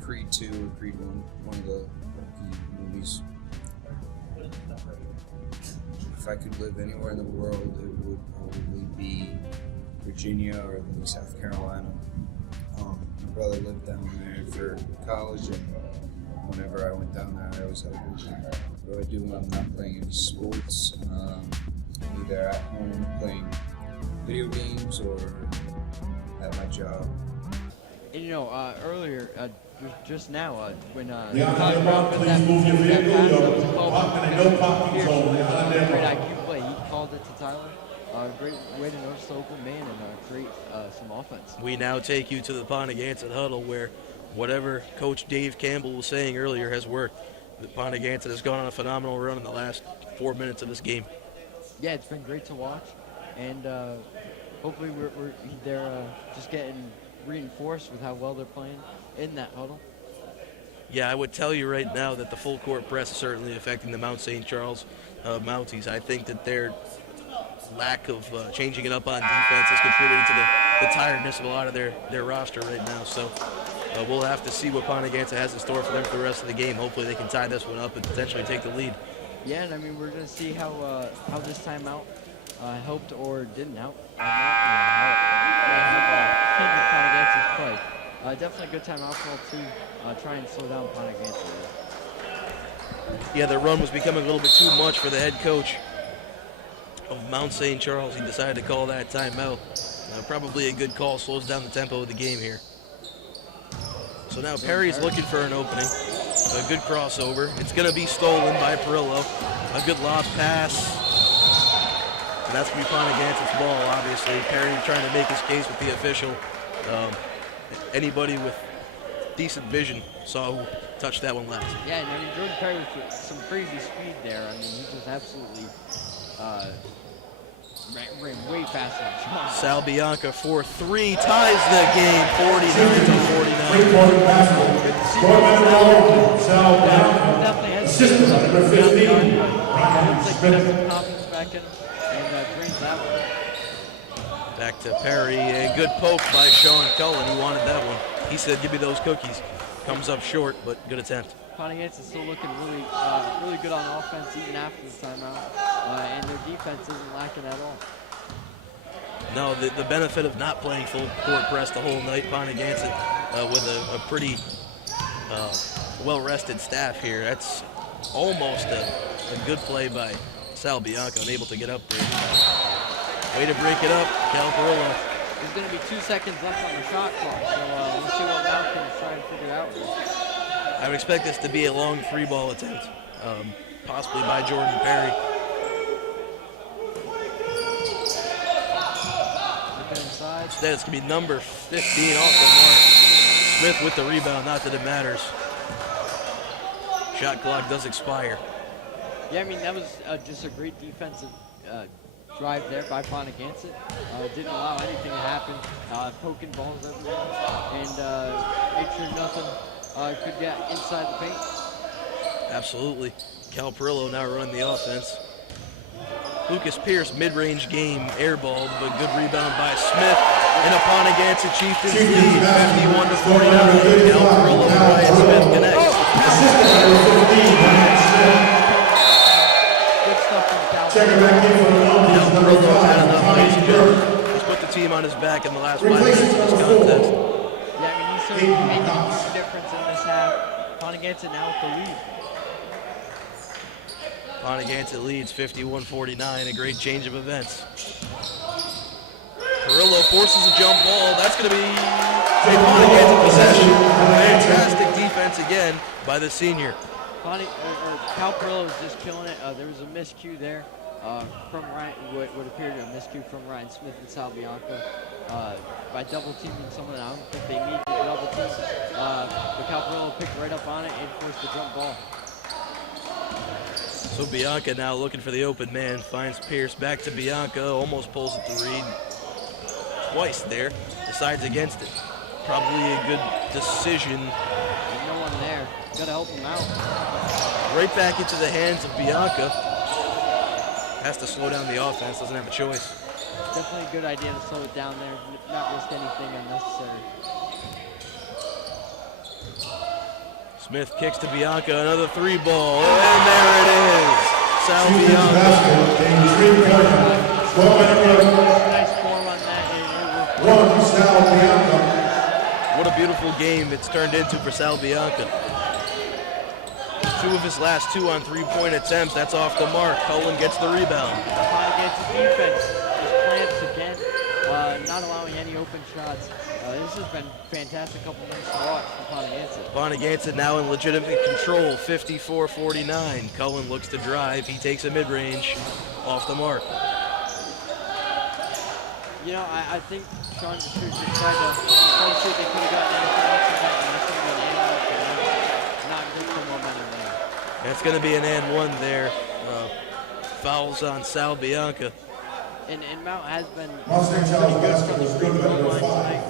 Creed 2 or Creed 1, one of the key movies. If I could live anywhere in the world, it would probably be Virginia or maybe South Carolina. My brother lived down there for college, and whenever I went down there, I always had a good time. What do I do when I'm not playing any sports? I'm either at home playing video games or at my job. And earlier, just now, when Leon Demont, please move your vehicle. No parking zone. Leon great Demont. IQ play, he called it to Tyler. Great way to notice the open man and create some offense. We now take you to the Ponaganset huddle where whatever Coach Dave Campbell was saying earlier has worked. The Ponaganset has gone on a phenomenal run in the last 4 minutes of this game. Yeah, it's been great to watch, and hopefully they're just getting reinforced with how well they're playing in that huddle. Yeah, I would tell you right now that the full court press is certainly affecting the Mount St. Charles Mounties. I think that their lack of changing it up on defense is contributing to the tiredness of a lot of their roster right now. So we'll have to see what Ponaganset has in store for them for the rest of the game. Hopefully they can tie this one up and potentially take the lead. Yeah, and I mean, we're going to see how this timeout helped or didn't help. Ponaganset's play. Definitely a good timeout call to try and slow down Ponaganset. Yeah, the run was becoming a little bit too much for the head coach of Mount St. Charles. He decided to call that timeout. Probably a good call, slows down the tempo of the game here. So now Perry's looking for an opening. A good crossover. It's going to be stolen by Perillo. A good lob pass. And that's going to be Ponaganset's ball, obviously. Perry trying to make his case with the official. Anybody with decent vision saw who touched that one last. Yeah, and I mean, Jordan Perry with some crazy speed there. I mean, he just absolutely ran way faster than Sean. Sal Bianca for 3 ties the game, 49-49. Three-point basket. Score by the ball. Sal Bianca. Definitely has Assistant number 15, Ryan looks like he has some Smith. confidence back in and drains that one. Back to Perry, a good poke by Sean Cullen. He wanted that one. He said, give me those cookies. Comes up short, but good attempt. Ponaganset's still looking really good on offense even after the timeout, and their defense isn't lacking at all. No, the benefit of not playing full court press the whole night, Ponaganset with a pretty well-rested staff here. That's almost a good play by Sal Bianca, unable to get up there. Way to break it up, Cal Perillo. There's going to be 2 seconds left on the shot clock, so we'll see what Malcolm's trying to figure out. I would expect this to be a long 3-ball attempt, possibly by Jordan Perry. Instead, it's going to be number 15 off the mark. Smith with the rebound, not that it matters. Shot clock does expire. Yeah, I mean, that was just a great defensive drive there by Ponaganset. Didn't allow anything to happen, poking balls everywhere, and make sure nothing could get inside the paint. Absolutely. Cal Perillo now running the offense. Lucas Pierce, mid-range game, airballed, but good rebound by Smith. And upon against the Chieftains lead, 51-49. Cal Perillo and Ryan Smith connects. Good stuff from Cal. Cal Perillo's had enough, ladies and gentlemen. He's put the team on his back in the last 5 minutes of this contest. Yeah, I mean, he's certainly making a huge difference in this half. Ponaganset now with the lead. Ponaganset leads 51-49, a great change of events. Perillo forces a jump ball. That's going to be a Ponaganset possession. Fantastic defense again by the senior. Cal Perillo is just killing it. There was a miscue there from Ryan, what appeared to be a miscue from Ryan Smith and Sal Bianca by double teaming someone. I don't think they needed to double team, but Cal Perillo picked right up on it and forced the jump ball. So Bianca now looking for the open man, finds Pierce, back to Bianca, almost pulls it to Reed. Twice there, decides against it. Probably a good decision. There's no one there, gotta help him out. Right back into the hands of Bianca. Has to slow down the offense, doesn't have a choice. Definitely a good idea to slow it down there, not risk anything unnecessary. Smith kicks to Bianca, another 3-ball, and there it is. Sal Bianca. Nice form on that. What a beautiful game it's turned into for Sal Bianca. 2 of his last 2 on 3-point attempts, that's off the mark. Cullen gets the rebound. Ponaganset's defense just clamps again, not allowing any open shots. This has been fantastic couple minutes to watch for Ponaganset. Ponaganset now in legitimate control, 54-49. Cullen looks to drive. He takes a mid-range, off the mark. You know, I think Sean just tried to see if they could have gotten anything else from that, and that's going to be an and not good for momentum there. That's going to be an and 1 there. Fouls on Sal Bianca. And Mount has been pretty good from the free throw line tonight.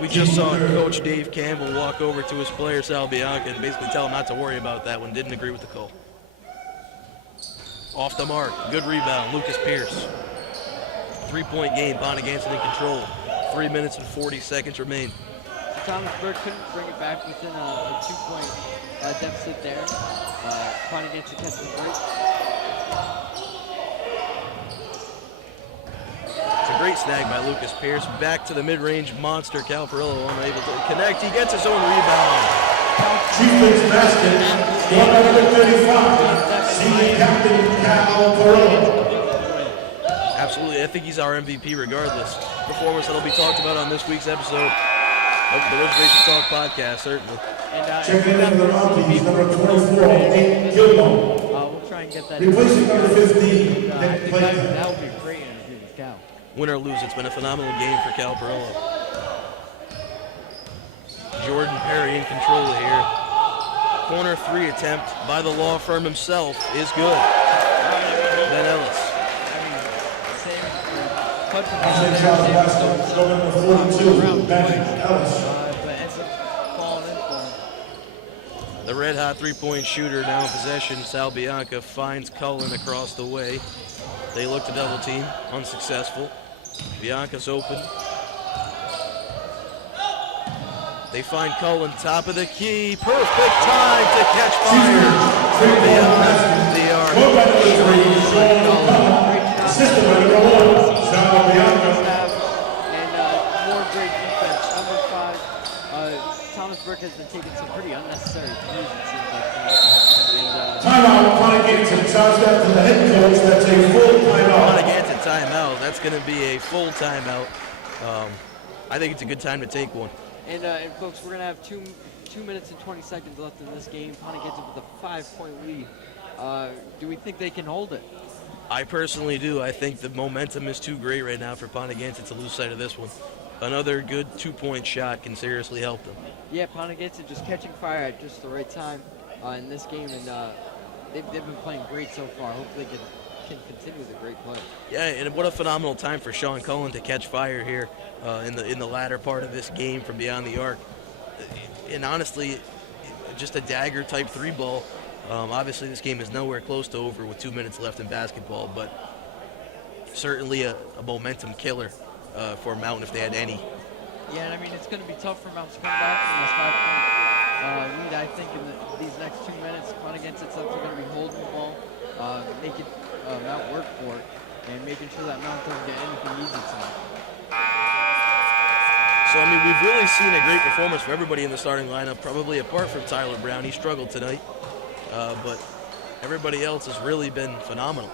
We just saw Coach Dave Campbell walk over to his player Sal Bianca and basically tell him not to worry about that one. Didn't agree with the call. Off the mark. Good rebound. Lucas Pierce. 3-point game. Ponaganset in control. 3 minutes and 40 seconds remain. Thomas Burke couldn't bring it back within a 2-point deficit there. Ponaganset catches the break. It's a great snag by Lucas Pierce. Back to the mid-range monster. Cal Perillo unable to connect. He gets his own rebound. Chieftains basket, 135, senior captain Cal Perillo. Absolutely, I think he's our MVP regardless. Performance that'll be talked about on this week's episode of the Reservation Talk podcast, certainly. And Checking in for the Mounties, number 24, Nate Gilmore. we'll try and get that. Replacing number 15, I Nick think Clayton. that would be a great interview with Cal. Win or lose, it's been a phenomenal game for Cal Perillo. Jordan Perry in control here. Corner 3 attempt by the law firm himself is good. Ben Ellis. But ends up falling in for him. The red-hot 3-point shooter now in possession. Sal Bianca finds Cullen across the way. They look to double team, unsuccessful. Bianca's open. They find Cullen, top of the key. Perfect time to catch fire. Beyond the arc. Assistant by number 1, Sal Bianca. And more Thomas Burke has been taking some pretty unnecessary threes, it seems like tonight. And, Timeout, Ponaganset. Shouts out to the head coach. That's a full timeout. Ponaganset timeout. That's going to be a full timeout. I think it's a good time to take one. and folks, we're going to have 2 minutes and 20 seconds left in this game. Ponaganset with a 5-point lead. Do we think they can hold it? I personally do. I think the momentum is too great right now for Ponaganset to lose sight of this one. Another good 2-point shot can seriously help them. Yeah, Ponaganset just catching fire at just the right time in this game, and they've been playing great so far. Hopefully they can continue the great play. Yeah, and what a phenomenal time for Sean Cullen to catch fire here in the latter part of this game from beyond the arc. And honestly, just a dagger type 3 ball. Obviously, this game is nowhere close to over with 2 minutes left in basketball, but certainly a momentum killer for Mountain if they had any. Yeah, and I mean, it's going to be tough for Mountain to come back from this 5-point lead. I think in these next 2 minutes, Ponaganset's going to be holding the ball, making Mount work for it, and making sure that Mount doesn't get anything easy tonight. So, I mean, we've really seen a great performance for everybody in the starting lineup, probably apart from Tyler Brown. He struggled tonight, but everybody else has really been phenomenal.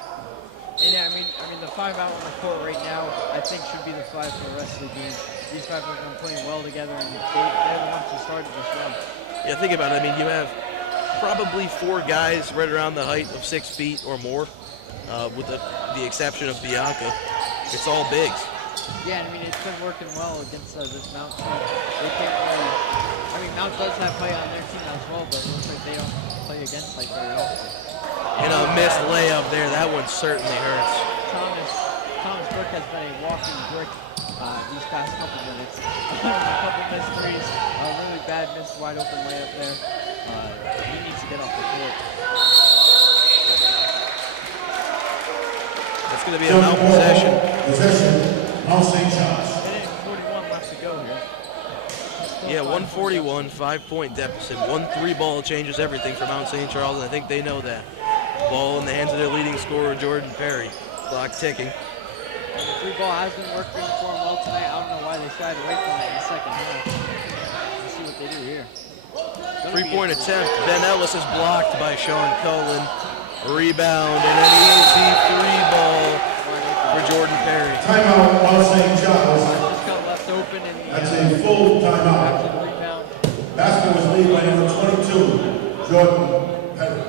And yeah, I mean, the 5 out on the court right now, I think should be the 5 for the rest of the game. These 5 have been playing well together, and they're the ones who started this run. Yeah, think about it. I mean, you have probably 4 guys right around the height of 6 feet or more, with the exception of Bianca. It's all bigs. Yeah, I mean, it's been working well against this Mount team. They can't really, I mean, Mount does have play on their team as well, but it looks like they don't play against like very often. And a missed layup there. That one certainly hurts. Thomas Burke has been a walking brick these past couple minutes. A couple missed threes, a really bad missed wide open layup there. He needs to get off the court. That's going to be a Mount possession. Mount St. Charles. Minute and 41 left to go here. Yeah, 141, 5-point deficit. 1 3-ball changes everything for Mount St. Charles, and I think they know that. Ball in the hands of their leading scorer, Jordan Perry. Clock ticking. And the 3-ball has been working for them well tonight. I don't know why they shied away from it in the second half. Let's see what they do here. 3-point attempt. Ben Ellis is blocked by Sean Cullen. Rebound and an easy 3-ball for Jordan Perry. Timeout, Mount St. Charles. Just got left open in the That's a full timeout. after the rebound. Basketball was lead by number 22, Jordan Perry.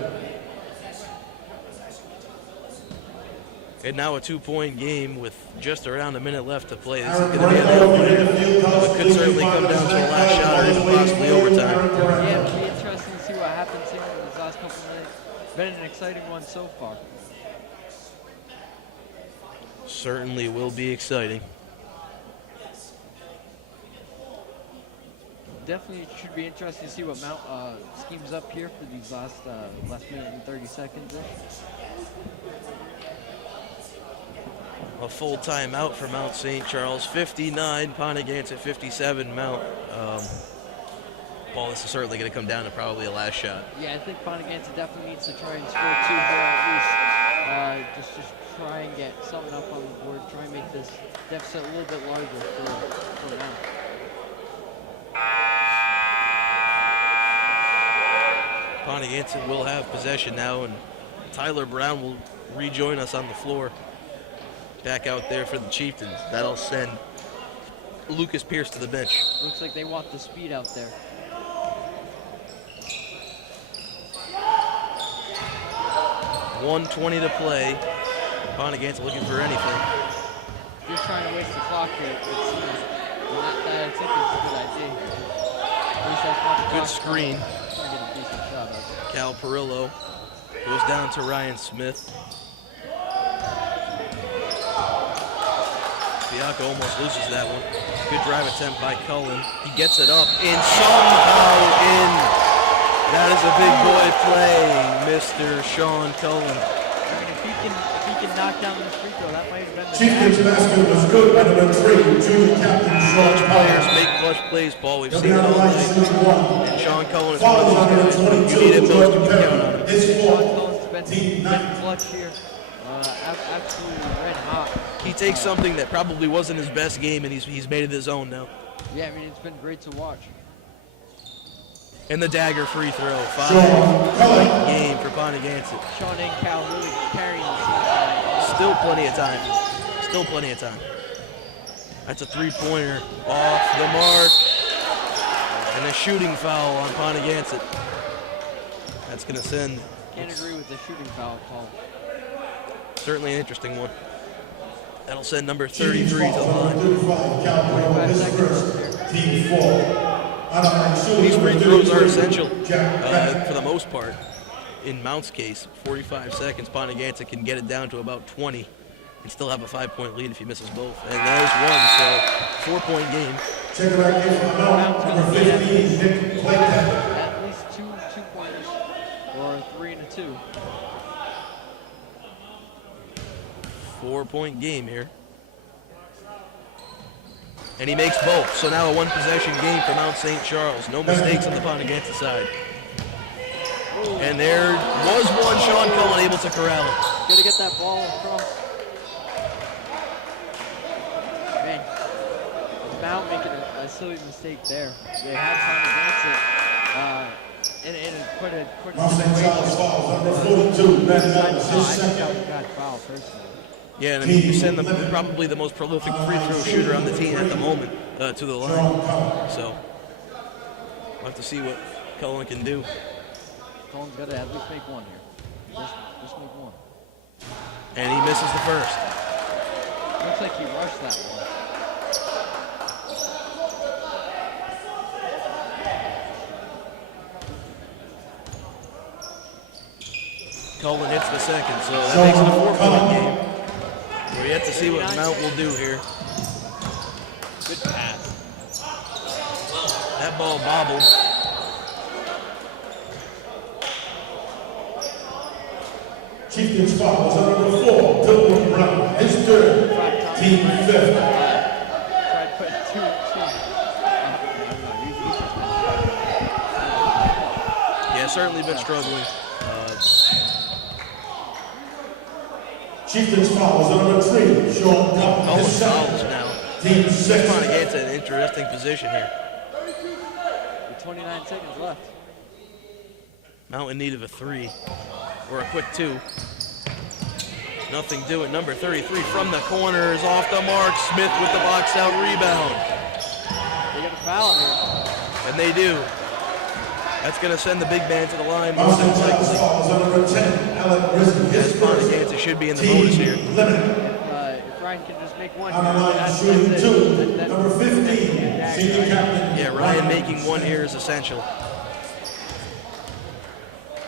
And now a 2-point game with just around a minute left to play. This is going to be an opener. It could certainly come down to a last shot or even possibly overtime. Yeah, it'll be interesting to see what happens here in these last couple minutes. Been an exciting one so far. Certainly will be exciting. Definitely should be interesting to see what Mount schemes up here for these last minute and 30 seconds. A full timeout for Mount St. Charles. 59, Ponaganset 57, Mount. Paul, this is certainly going to come down to probably a last shot. Yeah, I think Ponaganset definitely needs to try and score 2 here at least. Just try and get something up on the board. Try and make this deficit a little bit larger for Mount. Ponaganset will have possession now, and Tyler Brown will rejoin us on the floor. Back out there for the Chieftains. That'll send Lucas Pierce to the bench. Looks like they want the speed out there. $1:20 to play. Ponaganset looking for anything. If you're trying to waste the clock here, it seems that I think is a good idea. At least that's not the Good clock. screen. Try to get a decent shot up. Cal Perillo goes down to Ryan Smith. Bianca almost loses that one. Good drive attempt by Cullen. He gets it up and somehow in. That is a big boy play, Mr. Sean Cullen. I mean, if he can knock down this free throw, that might have been the Chieftains basket was good by number 3, junior captain Clutch Sean players Cullen. make clutch plays, Paul. We've He'll seen be it on all the line night. shooting 1. And Sean Cullen is one Follows of on those number guys. You need 22, him most, you Jordan can count on him. Perry. His Sean fourth. Cullen's been clutch here. Absolutely red hot. He takes something that probably wasn't his best game, and he's made it his own now. Yeah, I mean, it's been great to watch. And the dagger free throw. 5-point game for Ponaganset. Sean and Cal really carrying the team. Still plenty of time. Still plenty of time. That's a three-pointer off the mark. And a shooting foul on Ponaganset. That's going to send. Can't agree with the shooting foul call. Certainly an interesting one. That'll send number 33 to the line. 45 seconds. Team 4. These free throws are essential for the most part. In Mount's case, 45 seconds, Ponaganset can get it down to about 20 and still have a 5-point lead if he misses both. And there's one, so 4-point game. Check it out here from Mount, number 15, Nick Clayton. At least two pointers or 3 and a 2. 4-point game here. And he makes both, so now a one-possession game for Mount St. Charles. No mistakes on the Ponaganset side. And there was one. Sean Cullen able to corral it. Gotta get that ball across. Man, Mount making a silly mistake there. They had Ponaganset and put it Mount St. Charles fouls, number 42, Ben Wallace, his I second. got fouled personally. Yeah, and I mean, you send probably the most prolific free throw shooter on the team at the moment to the line. So we'll have to see what Cullen can do. Cullen's got to at least make one here. Just make one. And he misses the first. Looks like he rushed that one. Cullen hits the second, so that makes it a 4-point game. We're yet to see what Mount will do here. Good pass. That ball bobbled. Chieftain's foul is on number 4, Dylan Brown, his third, team 5th. Tried to put two. Yeah, certainly been struggling. Chieftain's foul is on number 3, Sean Cullen, Cullen his fouls second, now. team 6th. Ponaganset in an interesting position here. With 29 seconds left. Mount in need of a 3 or a quick 2. Nothing doing. Number 33 from the corner is off the mark. Smith with the box out rebound. They got a foul here. And they do. That's going to send the big man to the line Mount most St. Charles likely. foul is on number 10, Alec Risden, his first, Ponaganset should be in the team bonus here. limited. If Ryan can just make one, On the line, shooting 2, number 15, senior captain. Yeah, Ryan making one here is essential.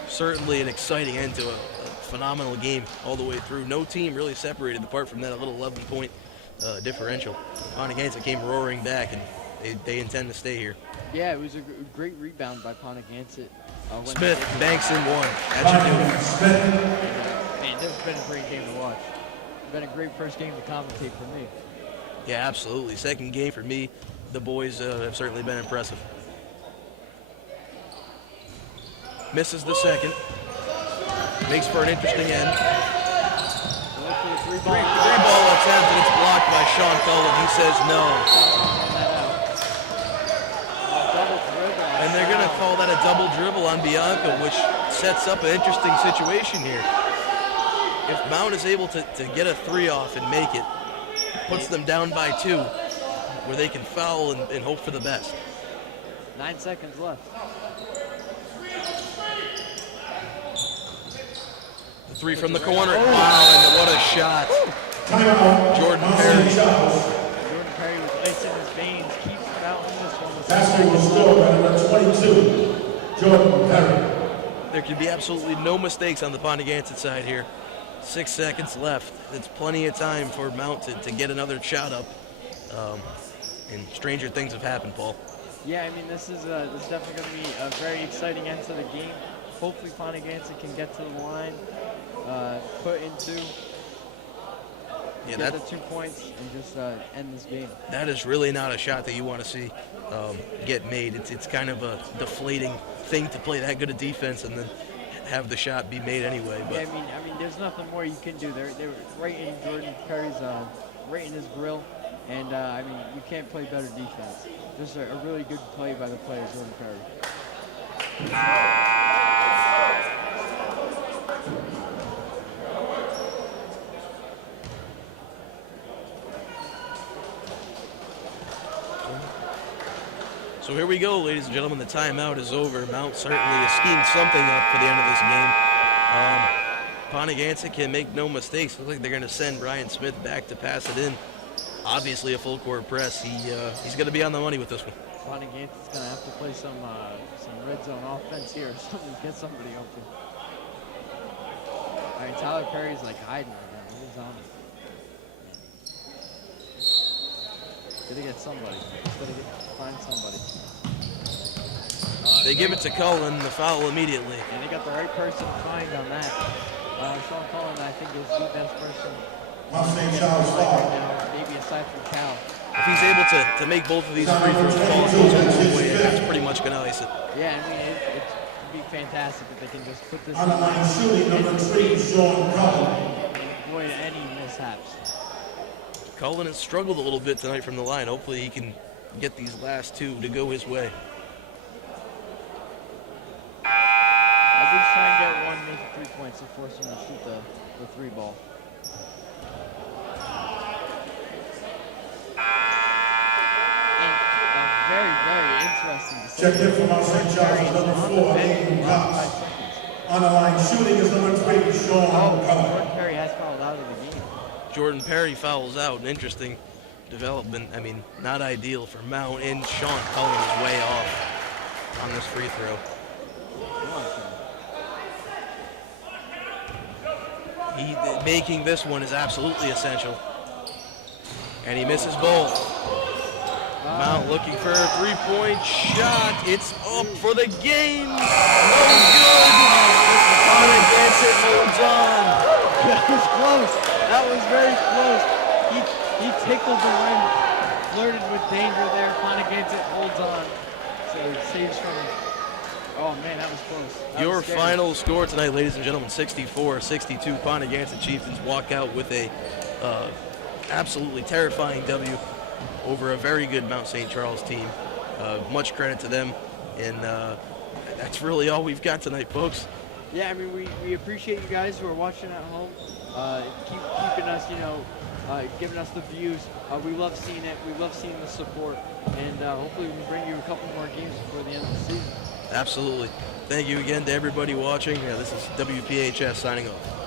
Certainly an exciting end to a phenomenal game all the way through. No team really separated apart from that little 11-point differential. Ponaganset came roaring back, and they intend to stay here. Yeah, it was a great rebound by Ponaganset. Smith banks in one. That should do it. Smith, Man, this has been a great game to watch. It's been a great first game to commentate for me. Yeah, absolutely. Second game for me. The boys have certainly been impressive. Misses the second. Makes for an interesting end. Three Three ball attempt, and it's blocked by Sean Cullen. He says no. And they're going to call that a double dribble on Bianca, which sets up an interesting situation here. If Mount is able to get a 3 off and make it, puts them down by 2, where they can foul and hope for the best. 9 seconds left. The 3 from the corner. Wow, and what a shot. Jordan Perry. Jordan Perry with ice in his veins, keeps it out in this one. basket was scored by number 22, Jordan Perry. There can be absolutely no mistakes on the Ponaganset side here. 6 seconds left. It's plenty of time for Mount to get another shot up. And stranger things have happened, Paul. Yeah, I mean, this is definitely going to be a very exciting end to the game. Hopefully Ponaganset can get to the line, put in 2, get the 2 points, and just end this game. That is really not a shot that you want to see get made. It's kind of a deflating thing to play that good a defense and then have the shot be made anyway. But yeah, I mean, there's nothing more you can do. They're right in Jordan Perry's, right in his grill, and I mean, you can't play better defense. Just a really good play by the players, Jordan Perry. So here we go, ladies and gentlemen. The timeout is over. Mount certainly has schemed something up for the end of this game. Ponaganset can make no mistakes. Looks like they're going to send Brian Smith back to pass it in. Obviously a full court press. He's going to be on the money with this one. Ponaganset's going to have to play some red zone offense here or something to get somebody open. I mean, Tyler Perry's like hiding right now. He's on it. Gotta get somebody. Find somebody. They give it to Cullen, the foul immediately. And they got the right person to find on that. Sean Cullen, I think, is the best person. Right now, maybe aside from Cal. If he's able to make both of these free throws fall away, that's pretty much going to ice it. Yeah, I mean, it'd be fantastic if they can just put this On the line, shooting number 3, Sean Cullen. avoid any mishaps. Cullen has struggled a little bit tonight from the line. Hopefully he can get these last two to go his way. I'll just try and get one, make it 3 points, and force him to shoot the three ball. And very, very interesting to see. Check in from outside Charles, number 4, Nathan Cox. On the line, shooting is number 3, Sean Cullen. Jordan Perry has fouled out of the game. Jordan Perry fouls out. An interesting development. I mean, not ideal for Mount. And Sean Cullen is way off on this free throw. Making this one is absolutely essential. And he misses both. Mount looking for a three-point shot. It's up for the game. No good. Ponaganset holds on. That was close. That was very close. He tickled the rim, flirted with danger there. Ponaganset holds on. So he saves from him. Oh man, that was close. Your final score tonight, ladies and gentlemen, 64-62. Ponaganset Chieftains walk out with a absolutely terrifying W over a very good Mount St. Charles team. Much credit to them, and that's really all we've got tonight, folks. Yeah, I mean, we appreciate you guys who are watching at home. Keeping us, giving us the views. We love seeing it. We love seeing the support, and hopefully we can bring you a couple more games before the end of the season. Absolutely. Thank you again to everybody watching. This is WPHS signing off.